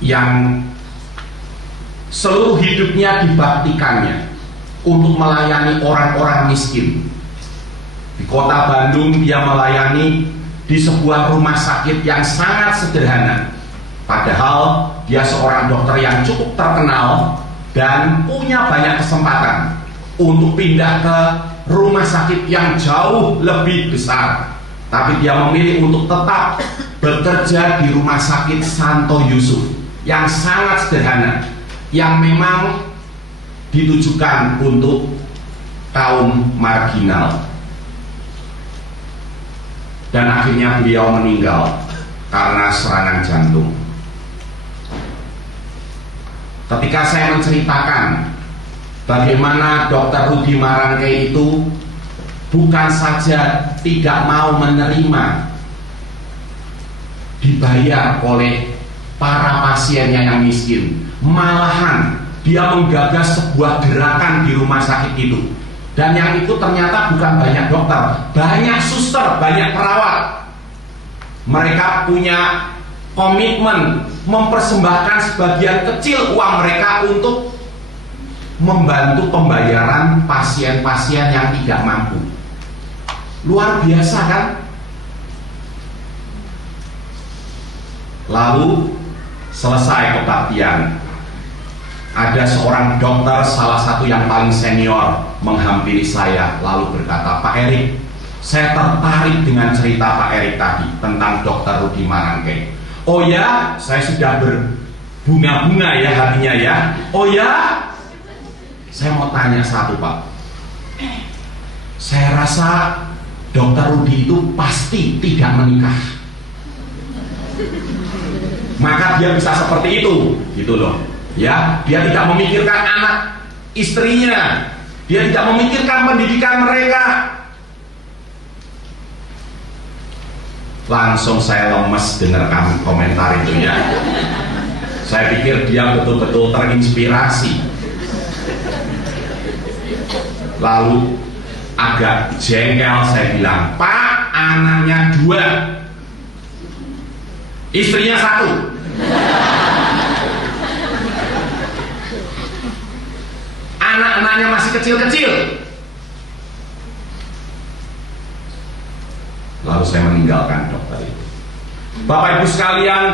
yang seluruh hidupnya dibaktikannya untuk melayani orang-orang miskin. Di kota Bandung dia melayani di sebuah rumah sakit yang sangat sederhana. Padahal dia seorang dokter yang cukup terkenal dan punya banyak kesempatan untuk pindah ke rumah sakit yang jauh lebih besar, tapi dia memilih untuk tetap bekerja di rumah sakit Santo Yusuf yang sangat sederhana, yang memang ditujukan untuk kaum marginal. Dan akhirnya beliau meninggal karena serangan jantung. Ketika saya menceritakan bagaimana Dr. Rudi Marangke itu bukan saja tidak mau menerima dibayar oleh para pasiennya yang miskin, malahan dia menggagas sebuah gerakan di rumah sakit itu. Dan yang itu ternyata bukan banyak dokter, banyak suster, banyak perawat. Mereka punya komitmen mempersembahkan sebagian kecil uang mereka untuk membantu pembayaran pasien-pasien yang tidak mampu. Luar biasa kan? Lalu selesai kebaktian, ada seorang dokter, salah satu yang paling senior, menghampiri saya lalu berkata, "Pak Erik, saya tertarik dengan cerita Pak Erik tadi tentang Dr. Rudi Marangke." "Oh ya, saya sudah berbunga-bunga ya hatinya ya." "Oh ya, saya mau tanya satu Pak. Saya rasa Dr. Rudi itu pasti tidak menikah, maka dia bisa seperti itu, gitu loh. Ya, dia tidak memikirkan anak istrinya, dia tidak memikirkan pendidikan mereka." Langsung saya lemes dengarkan komentar itu ya. Saya pikir dia betul-betul terinspirasi. Lalu agak jengkel saya bilang, "Pak, anaknya 2, istrinya 1. Anak-anaknya masih kecil-kecil." Lalu saya meninggalkan dokter itu. Bapak Ibu sekalian,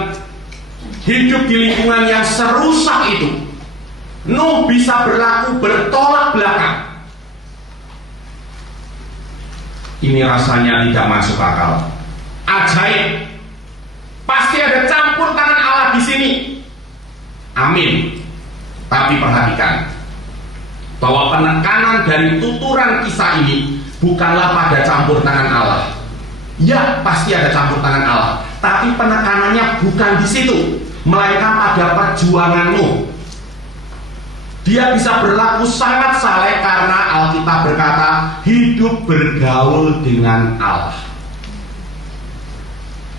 hidup di lingkungan yang serusak itu, Nuh bisa berlaku bertolak belakang. Ini rasanya tidak masuk akal. Ajaib. Pasti ada campur tangan Allah di sini. Amin. Tapi perhatikan bahwa penekanan dari tuturan kisah ini bukanlah pada campur tangan Allah. Ya, pasti ada campur tangan Allah, tapi penekanannya bukan di situ, melainkan pada perjuangan Nuh. Dia bisa berlaku sangat saleh karena Alkitab berkata hidup bergaul dengan Allah.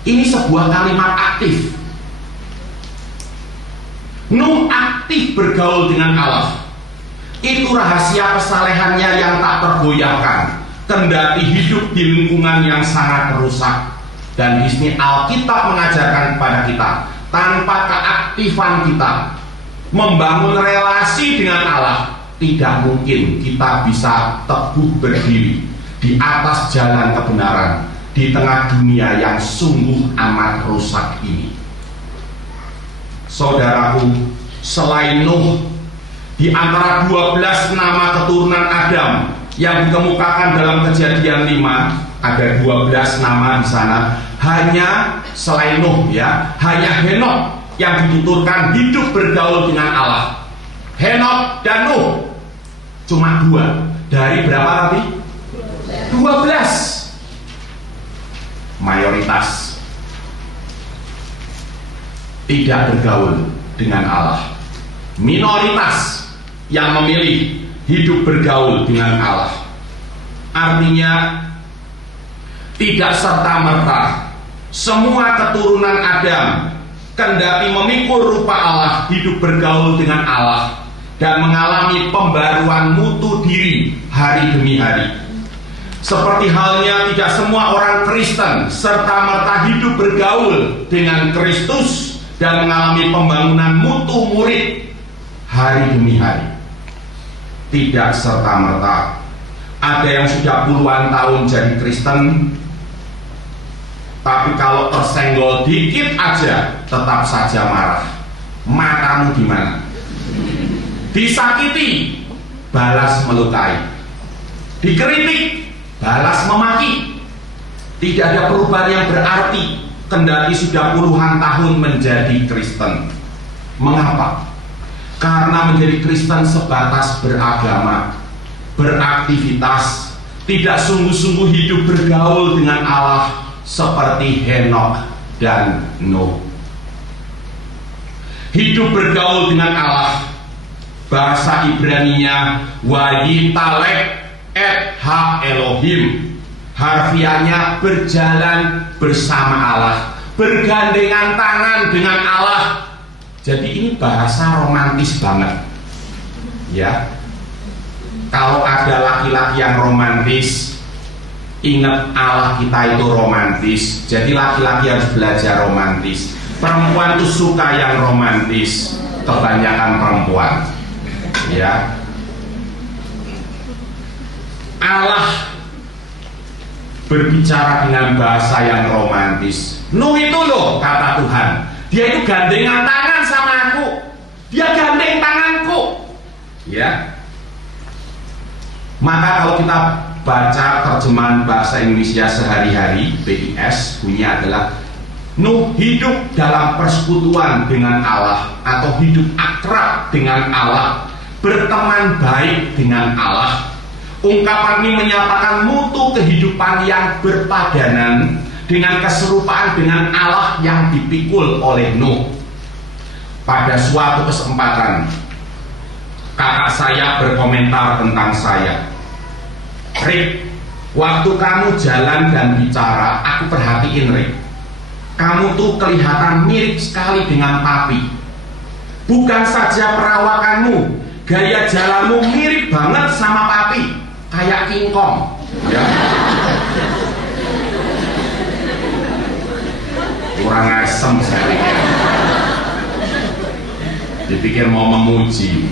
Ini sebuah kalimat aktif. Nuh aktif bergaul dengan Allah. Itu rahasia kesalehannya yang tak tergoyahkan, kendati hidup di lingkungan yang sangat rusak. Dan di sini Alkitab mengajarkan kepada kita, tanpa keaktifan kita membangun relasi dengan Allah, tidak mungkin kita bisa teguh berdiri di atas jalan kebenaran di tengah dunia yang sungguh amat rusak ini. Saudaraku, selain Nuh, di antara 12 nama keturunan Adam yang dikemukakan dalam Kejadian 5, ada 12 nama di sana. Hanya selain Nuh ya, hanya Henokh yang dituturkan hidup bergaul dengan Allah. Henokh dan Nuh cuma 2 dari berapa tadi? 12. Mayoritas tidak bergaul dengan Allah. Minoritas yang memilih hidup bergaul dengan Allah. Artinya tidak serta-merta semua keturunan Adam, kendati memikul rupa Allah, hidup bergaul dengan Allah dan mengalami pembaruan mutu diri hari demi hari. Seperti halnya tidak semua orang Kristen serta-merta hidup bergaul dengan Kristus dan mengalami pembangunan mutu murid hari demi hari. Tidak serta-merta. Ada yang sudah puluhan tahun jadi Kristen, tapi kalau tersenggol dikit aja tetap saja marah. Matamu di mana? disakiti, balas melukai, dikritik, balas memaki. Tidak ada perubahan yang berarti kendati sudah puluhan tahun menjadi Kristen. Mengapa? Karena menjadi Kristen sebatas beragama, beraktivitas, tidak sungguh-sungguh hidup bergaul dengan Allah seperti Henokh dan Nuh. Hidup bergaul dengan Allah, bahasa Ibraninya wayitalek et ha Elohim, harfiahnya berjalan bersama Allah, bergandengan tangan dengan Allah. Jadi ini bahasa romantis banget, ya. Kalau ada laki-laki yang romantis, ingat Allah kita itu romantis. Jadi laki-laki harus belajar romantis. Perempuan itu suka yang romantis, kebanyakan perempuan, ya. Allah berbicara dengan bahasa yang romantis. Nuh itu loh, kata Tuhan, dia itu gandengan tangan sama aku, dia gandeng tanganku, ya. Maka kalau kita baca terjemahan bahasa Indonesia sehari-hari BIS, bunyinya adalah Nuh hidup dalam persekutuan dengan Allah, atau hidup akrab dengan Allah, berteman baik dengan Allah. Ungkapan ini menyatakan mutu kehidupan yang berpadanan dengan keserupaan dengan Allah yang dipikul oleh Nuh. Pada suatu kesempatan, kakak saya berkomentar tentang saya. Rick, waktu kamu jalan dan bicara, aku perhatiin, Rick, kamu tuh kelihatan mirip sekali dengan papi. Bukan saja perawakanmu, gaya jalanmu mirip banget sama papi, kayak King Kong, ya. Kurang asem saya pikir. Dipikir mau memuji.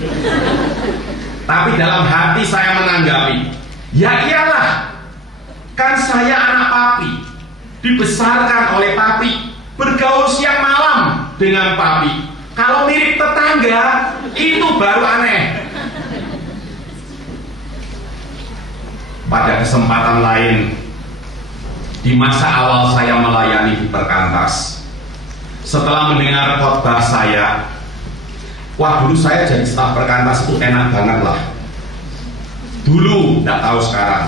Tapi dalam hati saya menanggapi, ya iyalah, kan saya anak papi, dibesarkan oleh papi, bergaul siang malam dengan papi. Kalau mirip tetangga, itu baru aneh. Pada kesempatan lain, di masa awal saya melayani di Perkantas, setelah mendengar khotbah saya, wah, dulu saya jadi staf Perkantas itu enak banget lah. Dulu, nggak tahu sekarang.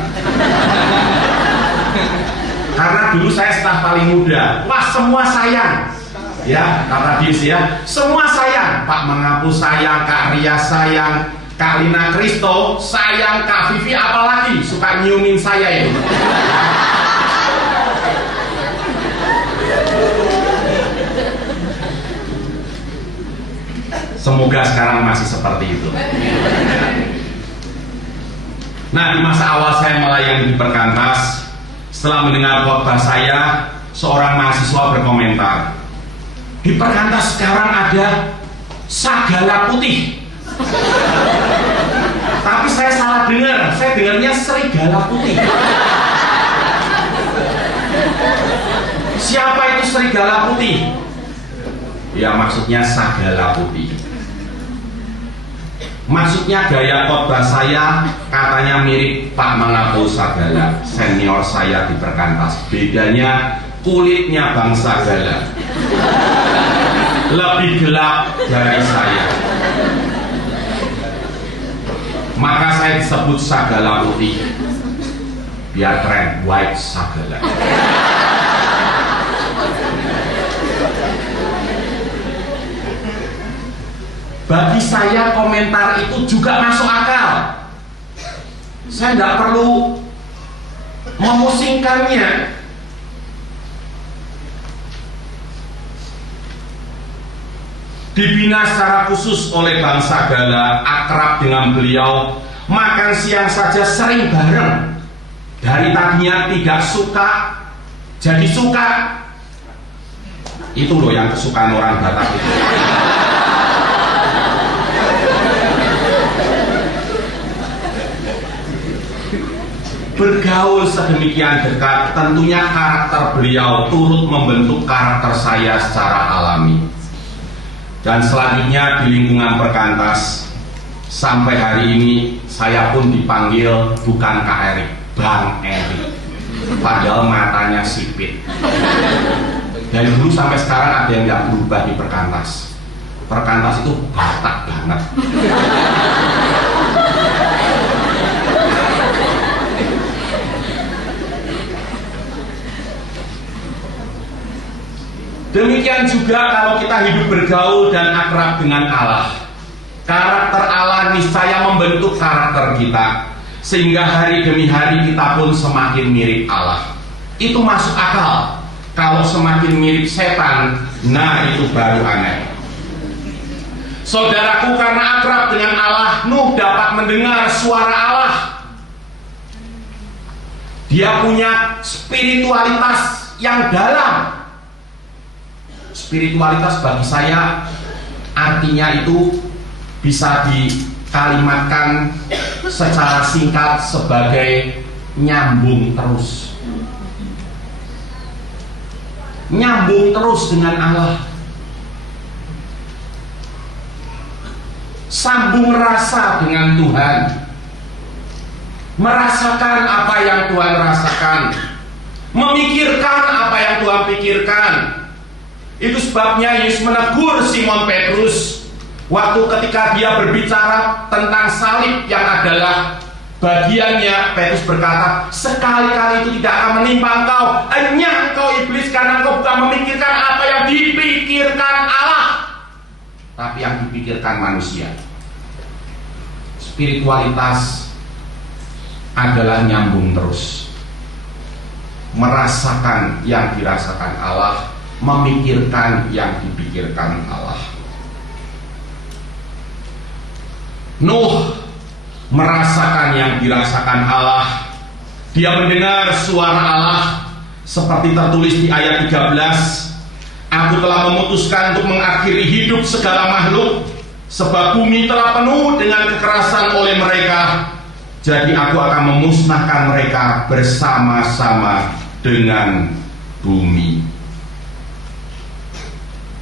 Karena dulu saya staf paling muda. Wah, semua sayang, ya, kata Dis, ya, semua sayang. Pak Mengapu sayang, Kak Ria sayang, Kak Lina Kristo sayang, Kak Vivi apalagi suka nyiumin saya itu. Semoga sekarang masih seperti itu. Nah, di masa awal saya melayani di Perkantas, setelah mendengar khotbah saya, seorang mahasiswa berkomentar, di Perkantas sekarang ada Sagala Putih. Tapi saya salah dengar, saya dengarnya Serigala Putih. Siapa itu Serigala Putih? Ya, maksudnya Sagala Putih. Maksudnya gaya khotbah saya katanya mirip Pak Mengapu Sagala, senior saya di Perkantas. Bedanya kulitnya Bang Sagala lebih gelap dari saya. Maka saya disebut Sagala Putih, biar keren, White Sagala. Bagi saya komentar itu juga masuk akal. Saya tidak perlu memusingkannya. Dibina secara khusus oleh Bang Sagala, akrab dengan beliau, makan siang saja sering bareng. Dari tadinya tidak suka, jadi suka. Itu loh yang kesukaan orang Batak itu. Bergaul sedemikian dekat, tentunya karakter beliau turut membentuk karakter saya secara alami. Dan selanjutnya di lingkungan Perkantas, Sampai hari ini saya pun dipanggil bukan Kak Erik, Bang Erik. Padahal matanya sipit. Dari dulu sampai sekarang ada yang nggak berubah di Perkantas. Perkantas itu Batak banget. Demikian juga kalau kita hidup bergaul dan akrab dengan Allah. Karakter Allah niscaya membentuk karakter kita, sehingga hari demi hari kita pun semakin mirip Allah. Itu masuk akal. Kalau semakin mirip setan, nah itu baru aneh. Saudaraku, karena akrab dengan Allah, Nuh dapat mendengar suara Allah. Dia punya spiritualitas yang dalam. Spiritualitas bagi saya artinya itu bisa dikalimatkan secara singkat sebagai nyambung terus. Nyambung terus dengan Allah. Sambung rasa dengan Tuhan. Merasakan apa yang Tuhan rasakan. Memikirkan apa yang Tuhan pikirkan. Itu sebabnya Yesus menegur Simon Petrus waktu ketika dia berbicara tentang salib yang adalah bagiannya. Petrus berkata, sekali-kali itu tidak akan menimpa engkau, enyah engkau iblis, karena engkau bukan memikirkan apa yang dipikirkan Allah, tapi yang dipikirkan manusia. Spiritualitas adalah nyambung terus, merasakan yang dirasakan Allah, memikirkan yang dipikirkan Allah. Nuh merasakan yang dirasakan Allah. Dia mendengar suara Allah seperti tertulis di ayat 13. Aku telah memutuskan untuk mengakhiri hidup segala makhluk, sebab bumi telah penuh dengan kekerasan oleh mereka. Jadi aku akan memusnahkan mereka bersama-sama dengan bumi.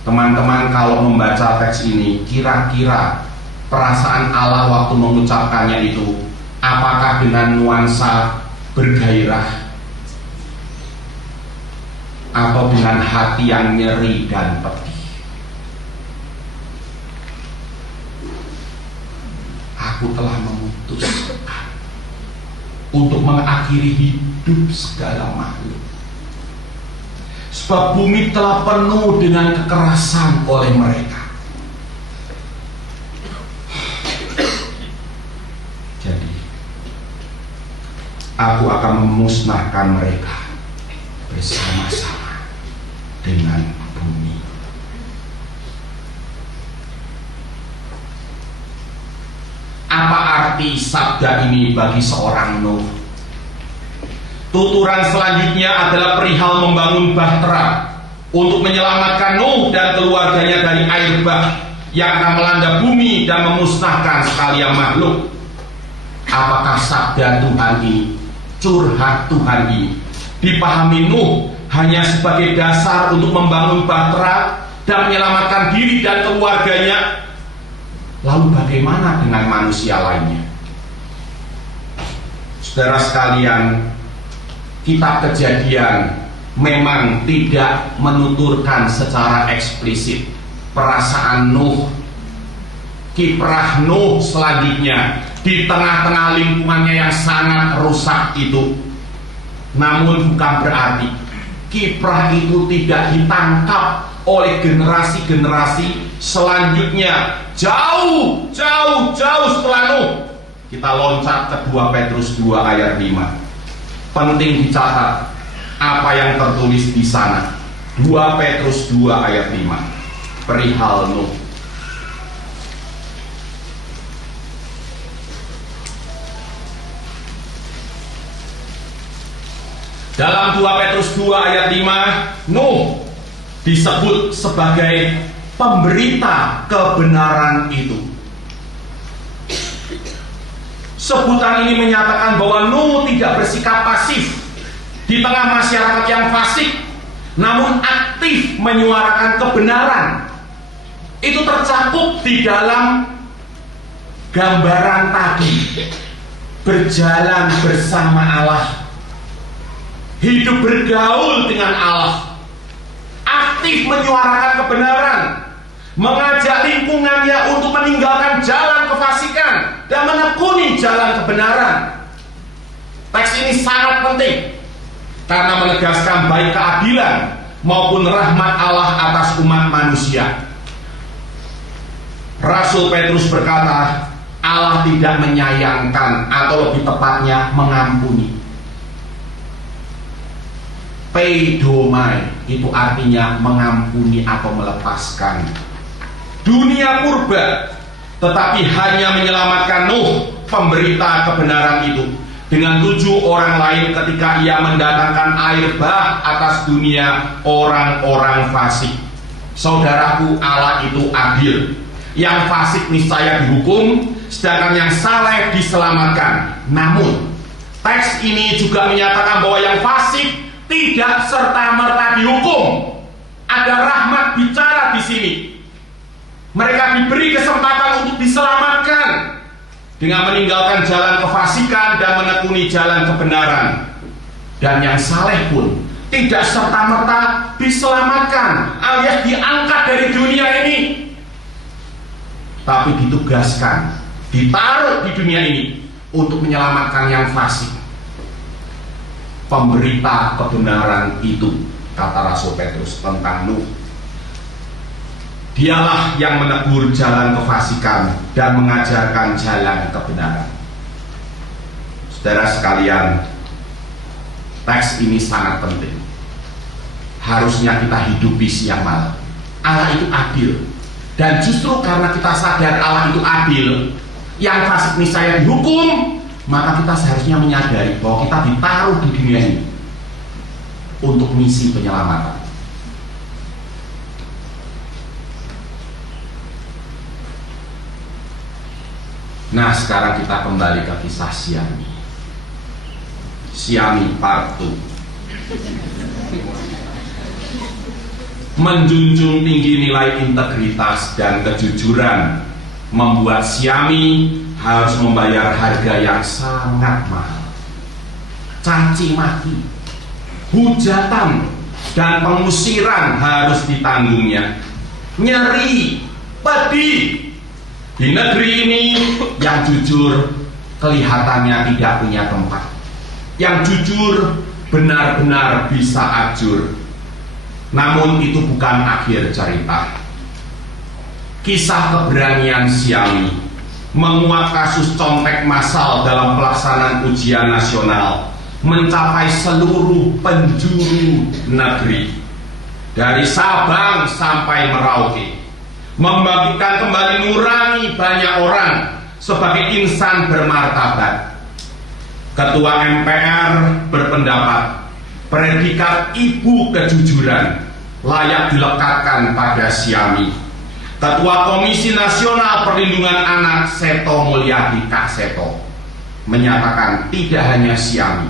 Teman-teman, kalau membaca teks ini, kira-kira perasaan Allah waktu mengucapkannya itu apakah dengan nuansa bergairah atau dengan hati yang nyeri dan pedih? Aku telah memutuskan untuk mengakhiri hidup segala makhluk, sebab bumi telah penuh dengan kekerasan oleh mereka. Jadi, aku akan memusnahkan mereka bersama-sama dengan bumi. Apa arti sabda ini bagi seorang Nuh? Tuturan selanjutnya adalah perihal membangun bahtera untuk menyelamatkan Nuh dan keluarganya dari air bah yang akan melanda bumi dan memusnahkan sekalian makhluk. Apakah sabda Tuhan ini, curhat Tuhan ini, dipahami Nuh hanya sebagai dasar untuk membangun bahtera dan menyelamatkan diri dan keluarganya? Lalu bagaimana dengan manusia lainnya? Saudara sekalian, kitab Kejadian memang tidak menuturkan secara eksplisit perasaan Nuh, kiprah Nuh selanjutnya di tengah-tengah lingkungannya yang sangat rusak itu. Namun bukan berarti kiprah itu tidak ditangkap oleh generasi-generasi selanjutnya. Jauh setelah Nuh. Kita loncat ke 2 Petrus 2 ayat 5. Penting dicatat apa yang tertulis di sana. 2 Petrus 2 ayat 5. Perihal Nuh. Dalam 2 Petrus 2 ayat 5, Nuh disebut sebagai pemberita kebenaran itu. Sebutan ini menyatakan bahwa Nuh tidak bersikap pasif di tengah masyarakat yang fasik, namun aktif menyuarakan kebenaran. Itu tercakup di dalam gambaran tadi, berjalan bersama Allah, hidup bergaul dengan Allah, aktif menyuarakan kebenaran, mengajak lingkungannya untuk meninggalkan jalan kefasikan dan menekuni jalan kebenaran. Teks ini sangat penting karena menegaskan baik keadilan maupun rahmat Allah atas umat manusia. Rasul Petrus berkata, Allah tidak menyayangkan, atau lebih tepatnya mengampuni. Peidomai itu artinya mengampuni atau melepaskan. Dunia purba, tetapi hanya menyelamatkan Nuh, pemberita kebenaran itu, dengan 7 orang lain ketika ia mendatangkan air bah atas dunia orang-orang fasik. Saudaraku, Allah itu adil. Yang fasik niscaya dihukum, sedangkan yang saleh diselamatkan. Namun, teks ini juga menyatakan bahwa yang fasik tidak serta-merta dihukum. Ada rahmat bicara di sini. Mereka diberi kesempatan untuk diselamatkan dengan meninggalkan jalan kefasikan dan menekuni jalan kebenaran. Dan yang saleh pun tidak serta-merta diselamatkan alias diangkat dari dunia ini, tapi ditugaskan, ditaruh di dunia ini untuk menyelamatkan yang fasik. Pemberita kebenaran itu, kata Rasul Petrus tentang Nuh, dialah yang menegur jalan kefasikan dan mengajarkan jalan kebenaran. Saudara sekalian, teks ini sangat penting. Harusnya kita hidupi siang malam. Allah itu adil. Dan justru karena kita sadar Allah itu adil, yang fasik niscaya dihukum, maka kita seharusnya menyadari bahwa kita ditaruh di dunia ini untuk misi penyelamatan. Nah, sekarang kita kembali ke kisah Syami. Syami part 2. Menjunjung tinggi nilai integritas dan kejujuran membuat Syami harus membayar harga yang sangat mahal. Caci maki, hujatan, dan pengusiran harus ditanggungnya. Nyeri, pedih. Di negeri ini yang jujur kelihatannya tidak punya tempat. Yang jujur benar-benar bisa ajur. Namun itu bukan akhir cerita. Kisah keberanian Syami menguak kasus contek massal dalam pelaksanaan ujian nasional mencapai seluruh penjuru negeri, dari Sabang sampai Merauke, membangkitkan kembali nurani banyak orang sebagai insan bermartabat. Ketua MPR berpendapat predikat ibu kejujuran layak dilekatkan pada Syami. Ketua Komisi Nasional Perlindungan Anak Seto Mulyadi Kak Seto menyatakan tidak hanya Syami,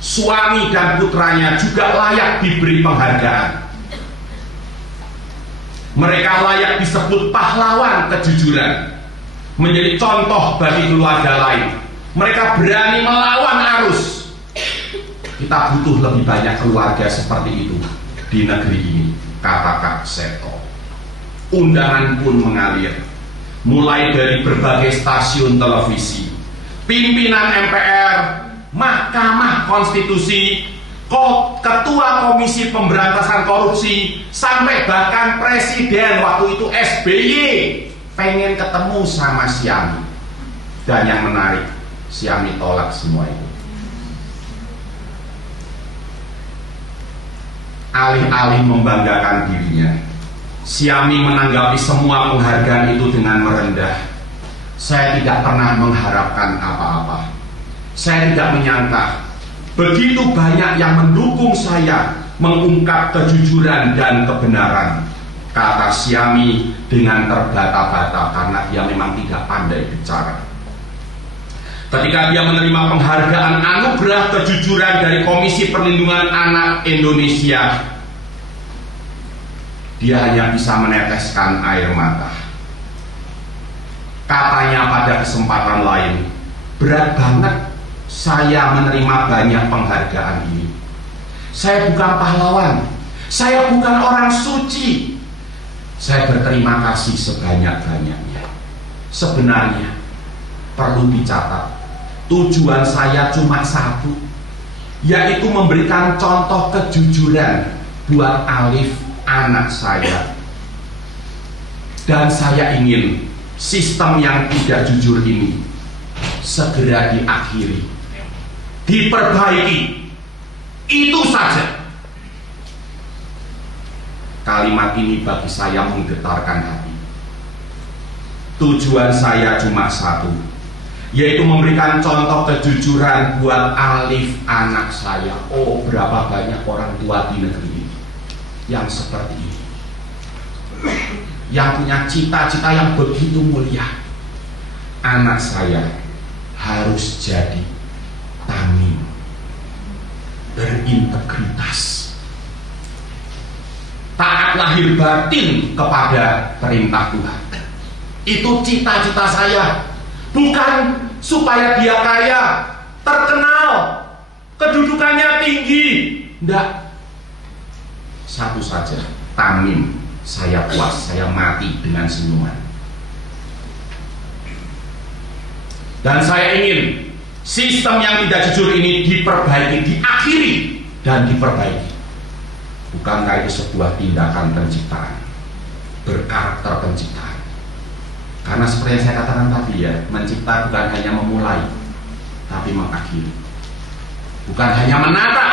suami dan putranya juga layak diberi penghargaan. Mereka layak disebut pahlawan kejujuran, menjadi contoh bagi keluarga lain. Mereka berani melawan arus. Kita butuh lebih banyak keluarga seperti itu di negeri ini, kata Kak Seto. Undangan pun mengalir, mulai dari berbagai stasiun televisi, pimpinan MPR, Mahkamah Konstitusi, Ketua Komisi Pemberantasan Korupsi, sampai bahkan Presiden waktu itu SBY pengen ketemu sama Syami. Dan yang menarik, Syami tolak semua itu. Alih-alih membanggakan dirinya, Syami menanggapi semua penghargaan itu dengan merendah. Saya tidak pernah mengharapkan apa-apa. Saya tidak menyangka begitu banyak yang mendukung saya mengungkap kejujuran dan kebenaran, kata Syami dengan terbata-bata karena dia memang tidak pandai bicara. Ketika dia menerima penghargaan anugerah kejujuran dari Komisi Perlindungan Anak Indonesia, dia hanya bisa meneteskan air mata. Katanya pada kesempatan lain, berat banget saya menerima banyak penghargaan ini. Saya bukan pahlawan, saya bukan orang suci. Saya berterima kasih sebanyak-banyaknya. Sebenarnya perlu dicatat, tujuan saya cuma satu, yaitu memberikan contoh kejujuran buat Alif, anak saya. Dan saya ingin sistem yang tidak jujur ini segera diakhiri, diperbaiki. Itu saja. Kalimat ini bagi saya menggetarkan hati. Tujuan saya cuma satu, yaitu memberikan contoh kejujuran buat Alif, anak saya. Oh, berapa banyak orang tua di negeri ini yang seperti ini, yang punya cita-cita yang begitu mulia. Anak saya harus jadi tamim, berintegritas, taat lahir batin kepada perintah Tuhan. Itu cita-cita saya. Bukan supaya dia kaya, terkenal, kedudukannya tinggi. Enggak. Satu saja, tamim. Saya puas, saya mati dengan senyuman. Dan saya ingin sistem yang tidak jujur ini diperbaiki, diakhiri, dan diperbaiki. Bukankah itu sebuah tindakan penciptaan, berkarakter penciptaan? Karena seperti yang saya katakan tadi ya, mencipta bukan hanya memulai, tapi mengakhiri. Bukan hanya menata,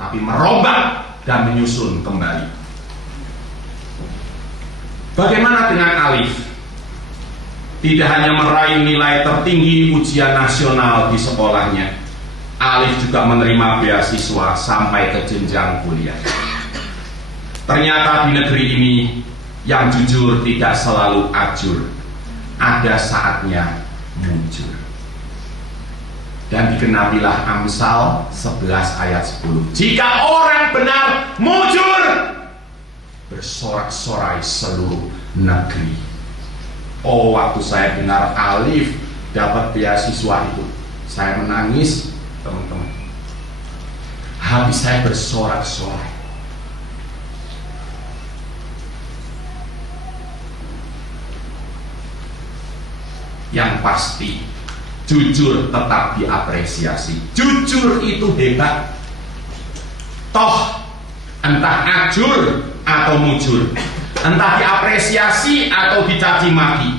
tapi merombak dan menyusun kembali. Bagaimana dengan Alif? Tidak hanya meraih nilai tertinggi ujian nasional di sekolahnya, Alif juga menerima beasiswa sampai ke jenjang kuliah. Ternyata di negeri ini yang jujur tidak selalu ajur, ada saatnya muncul. Dan digenapilah Amsal 11 ayat 10. Jika orang benar mujur, bersorak-sorai seluruh negeri. Oh, waktu saya dengar Alif dapat beasiswa itu, saya menangis, teman-teman. Hati saya bersorak-sorai. Yang pasti, jujur tetap diapresiasi. Jujur itu hebat. Toh, entah ajur atau mujur, entah diapresiasi atau dicaci maki,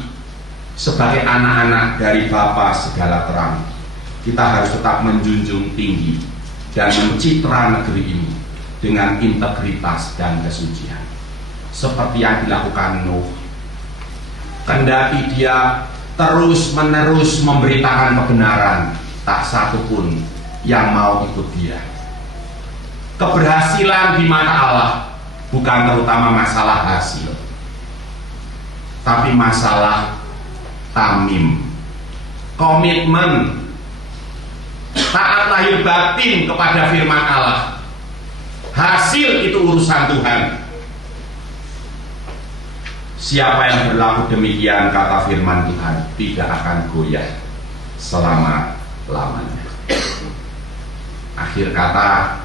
sebagai anak-anak dari Bapa segala terang, kita harus tetap menjunjung tinggi dan mencitra negeri ini dengan integritas dan kesucian, seperti yang dilakukan Nuh. Kendati dia terus-menerus memberitakan kebenaran, tak satu pun yang mau ikut dia. Keberhasilan di mata Allah bukan terutama masalah hasil, tapi masalah tamim, komitmen, taat lahir batin kepada firman Allah. Hasil itu urusan Tuhan. Siapa yang berlaku demikian, kata firman Tuhan, tidak akan goyah selama-lamanya. Akhir kata,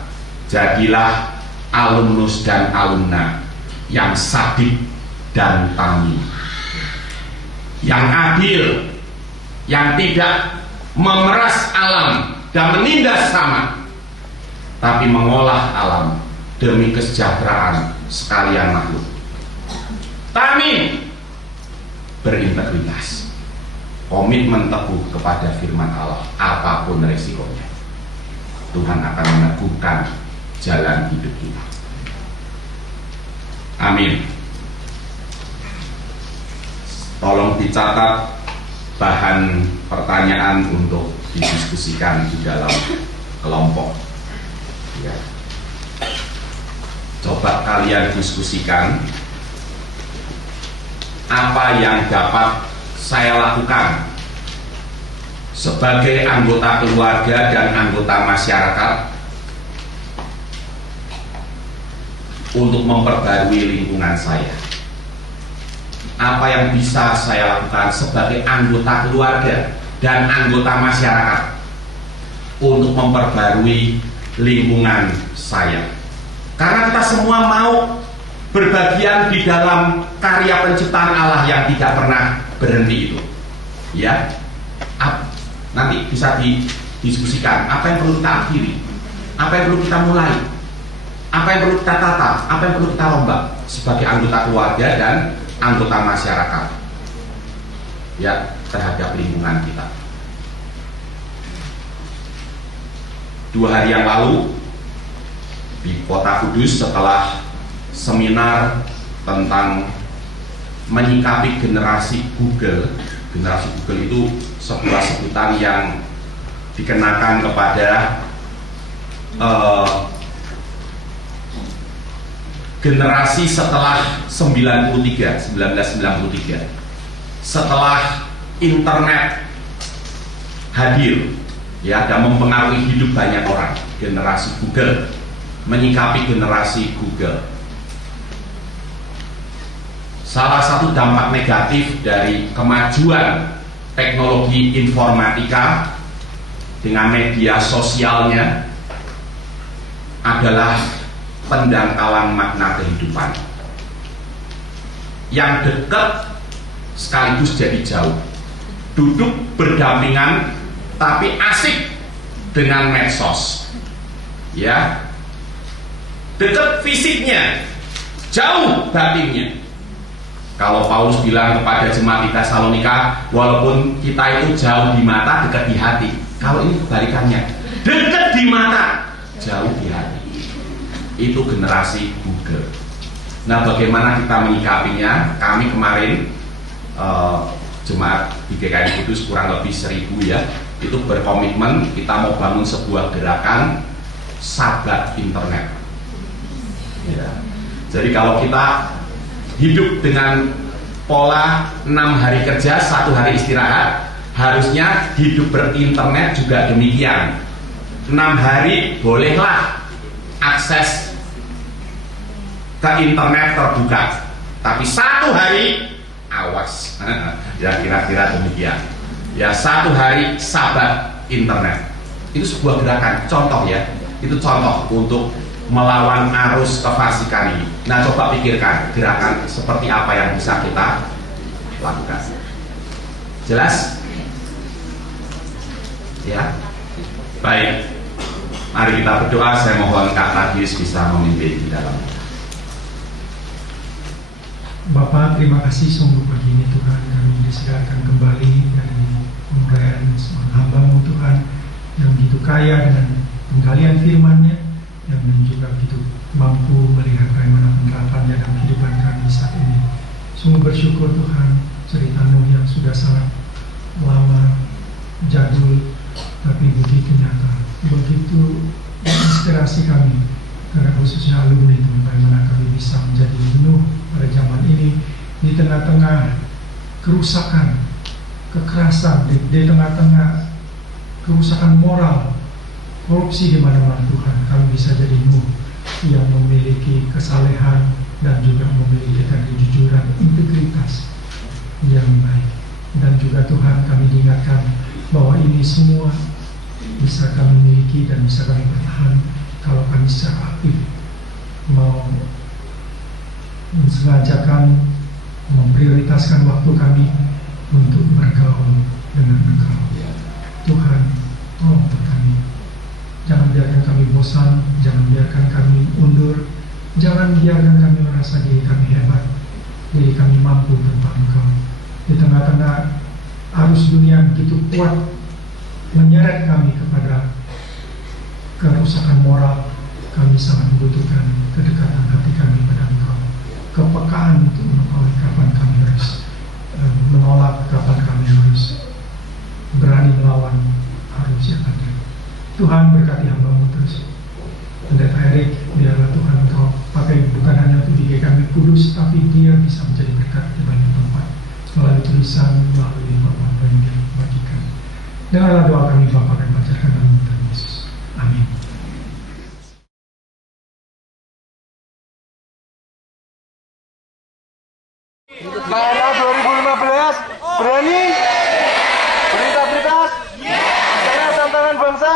jadilah alumnus dan alumna yang sadik dan tamim, yang adil, yang tidak memeras alam dan menindas sama, tapi mengolah alam demi kesejahteraan sekalian makhluk. Tamim, berintegritas, komitmen teguh kepada firman Allah apapun resikonya. Tuhan akan meneguhkan jalan hidup kita. Amin. Tolong dicatat bahan pertanyaan untuk didiskusikan di dalam kelompok ya. Coba kalian diskusikan, apa yang dapat saya lakukan sebagai anggota keluarga dan anggota masyarakat untuk memperbarui lingkungan saya. apa yang bisa saya lakukan sebagai anggota keluarga dan anggota masyarakat untuk memperbarui lingkungan saya. Karena kita semua mau berbagian di dalam karya penciptaan Allah yang tidak pernah berhenti itu. Ya, nanti bisa didiskusikan apa yang perlu kita akhiri, apa yang perlu kita mulai, apa yang perlu kita tata, apa yang perlu kita rombak sebagai anggota keluarga dan anggota masyarakat, ya, terhadap lingkungan kita. 2 hari yang lalu di Kota Kudus, setelah seminar tentang menyikapi generasi Google. Generasi Google itu sebuah sebutan yang dikenakan kepada generasi setelah 1993, setelah internet hadir, ya, dan mempengaruhi hidup banyak orang. Generasi Google, menyikapi generasi Google. Salah satu dampak negatif dari kemajuan teknologi informatika dengan media sosialnya adalah pendangkalan makna kehidupan. Yang dekat sekaligus jadi jauh. Duduk berdampingan tapi asik dengan medsos. Ya. Dekat fisiknya, jauh batinnya. Kalau Paulus bilang kepada jemaat di Tesalonika, walaupun kita itu jauh di mata, dekat di hati. Kalau ini kebalikannya, dekat di mata, jauh di hati. Itu generasi Google. Nah, bagaimana kita menyikapinya? Kami kemarin jemaat di GKI Kudus kurang lebih 1000 ya, itu berkomitmen kita mau bangun sebuah gerakan sahabat internet. Ya. Jadi kalau kita hidup dengan pola 6 hari kerja, 1 hari istirahat, harusnya hidup berinternet juga demikian. 6 hari bolehlah akses ke internet terbuka, tapi 1 hari awas. Ya, kira-kira demikian. Ya, 1 hari sahabat internet. Itu sebuah gerakan, contoh ya. Itu contoh untuk melawan arus kefasikan ini. Nah, coba pikirkan gerakan seperti apa yang bisa kita lakukan. Jelas? Ya. Baik. Mari kita berdoa. Saya mohon Kak Tagius bisa memimpin di dalam. Bapak, terima kasih sungguh pagi ini Tuhan, kami disegarkan kembali dari pemberian seorang hamba-Mu Tuhan yang begitu kaya dengan penggalian firman-Nya, yang juga begitu mampu melihat bagaimana penerapannya dalam kehidupan kami saat ini. Sungguh bersyukur Tuhan, cerita Nuh yang sudah sangat lama, jadul, tapi begitu nyata, begitu menginspirasi kami, karena khususnya alumni itu, bagaimana kami bisa menjadi Nuh pada zaman ini, di tengah-tengah kerusakan, kekerasan, di tengah-tengah kerusakan moral, korupsi di mana-mana Tuhan, kami bisa jadi Nuh yang memiliki kesalehan dan juga memiliki kejujuran, integritas yang baik. Dan juga Tuhan, kami diingatkan bahwa ini semua bisa kami miliki dan bisa kami bertahan kalau kami secara aktif mau mensengajakan, memprioritaskan waktu kami untuk bergaul dengan Engkau. Tuhan, tolong kami. Jangan biarkan kami bosan, jangan biarkan kami undur, jangan biarkan kami merasa diri kami hebat, diri kami mampu tanpa Engkau. Di tengah-tengah arus dunia begitu kuat menyeret kami kepada kerusakan moral, kami sangat membutuhkan kedekatan hati kami pada Engkau, kepekaan untuk mengetahui kapan kami harus menolak, kapan kami harus berani melawan arus yang ada. Tuhan berkati hamba-Mu terus. Pendeta Erik, biarlah Tuhan Engkau pakai bukan hanya untuk di kami Kudus, tapi dia bisa menjadi berkat di banyak tempat melalui tulisan, melalui apa yang dia bagikan. Dengarlah doa kami Bapa dan panjatkan dalam nama Yesus. Amin. KNA 2015 berani berintegritas di tengah tantangan bangsa.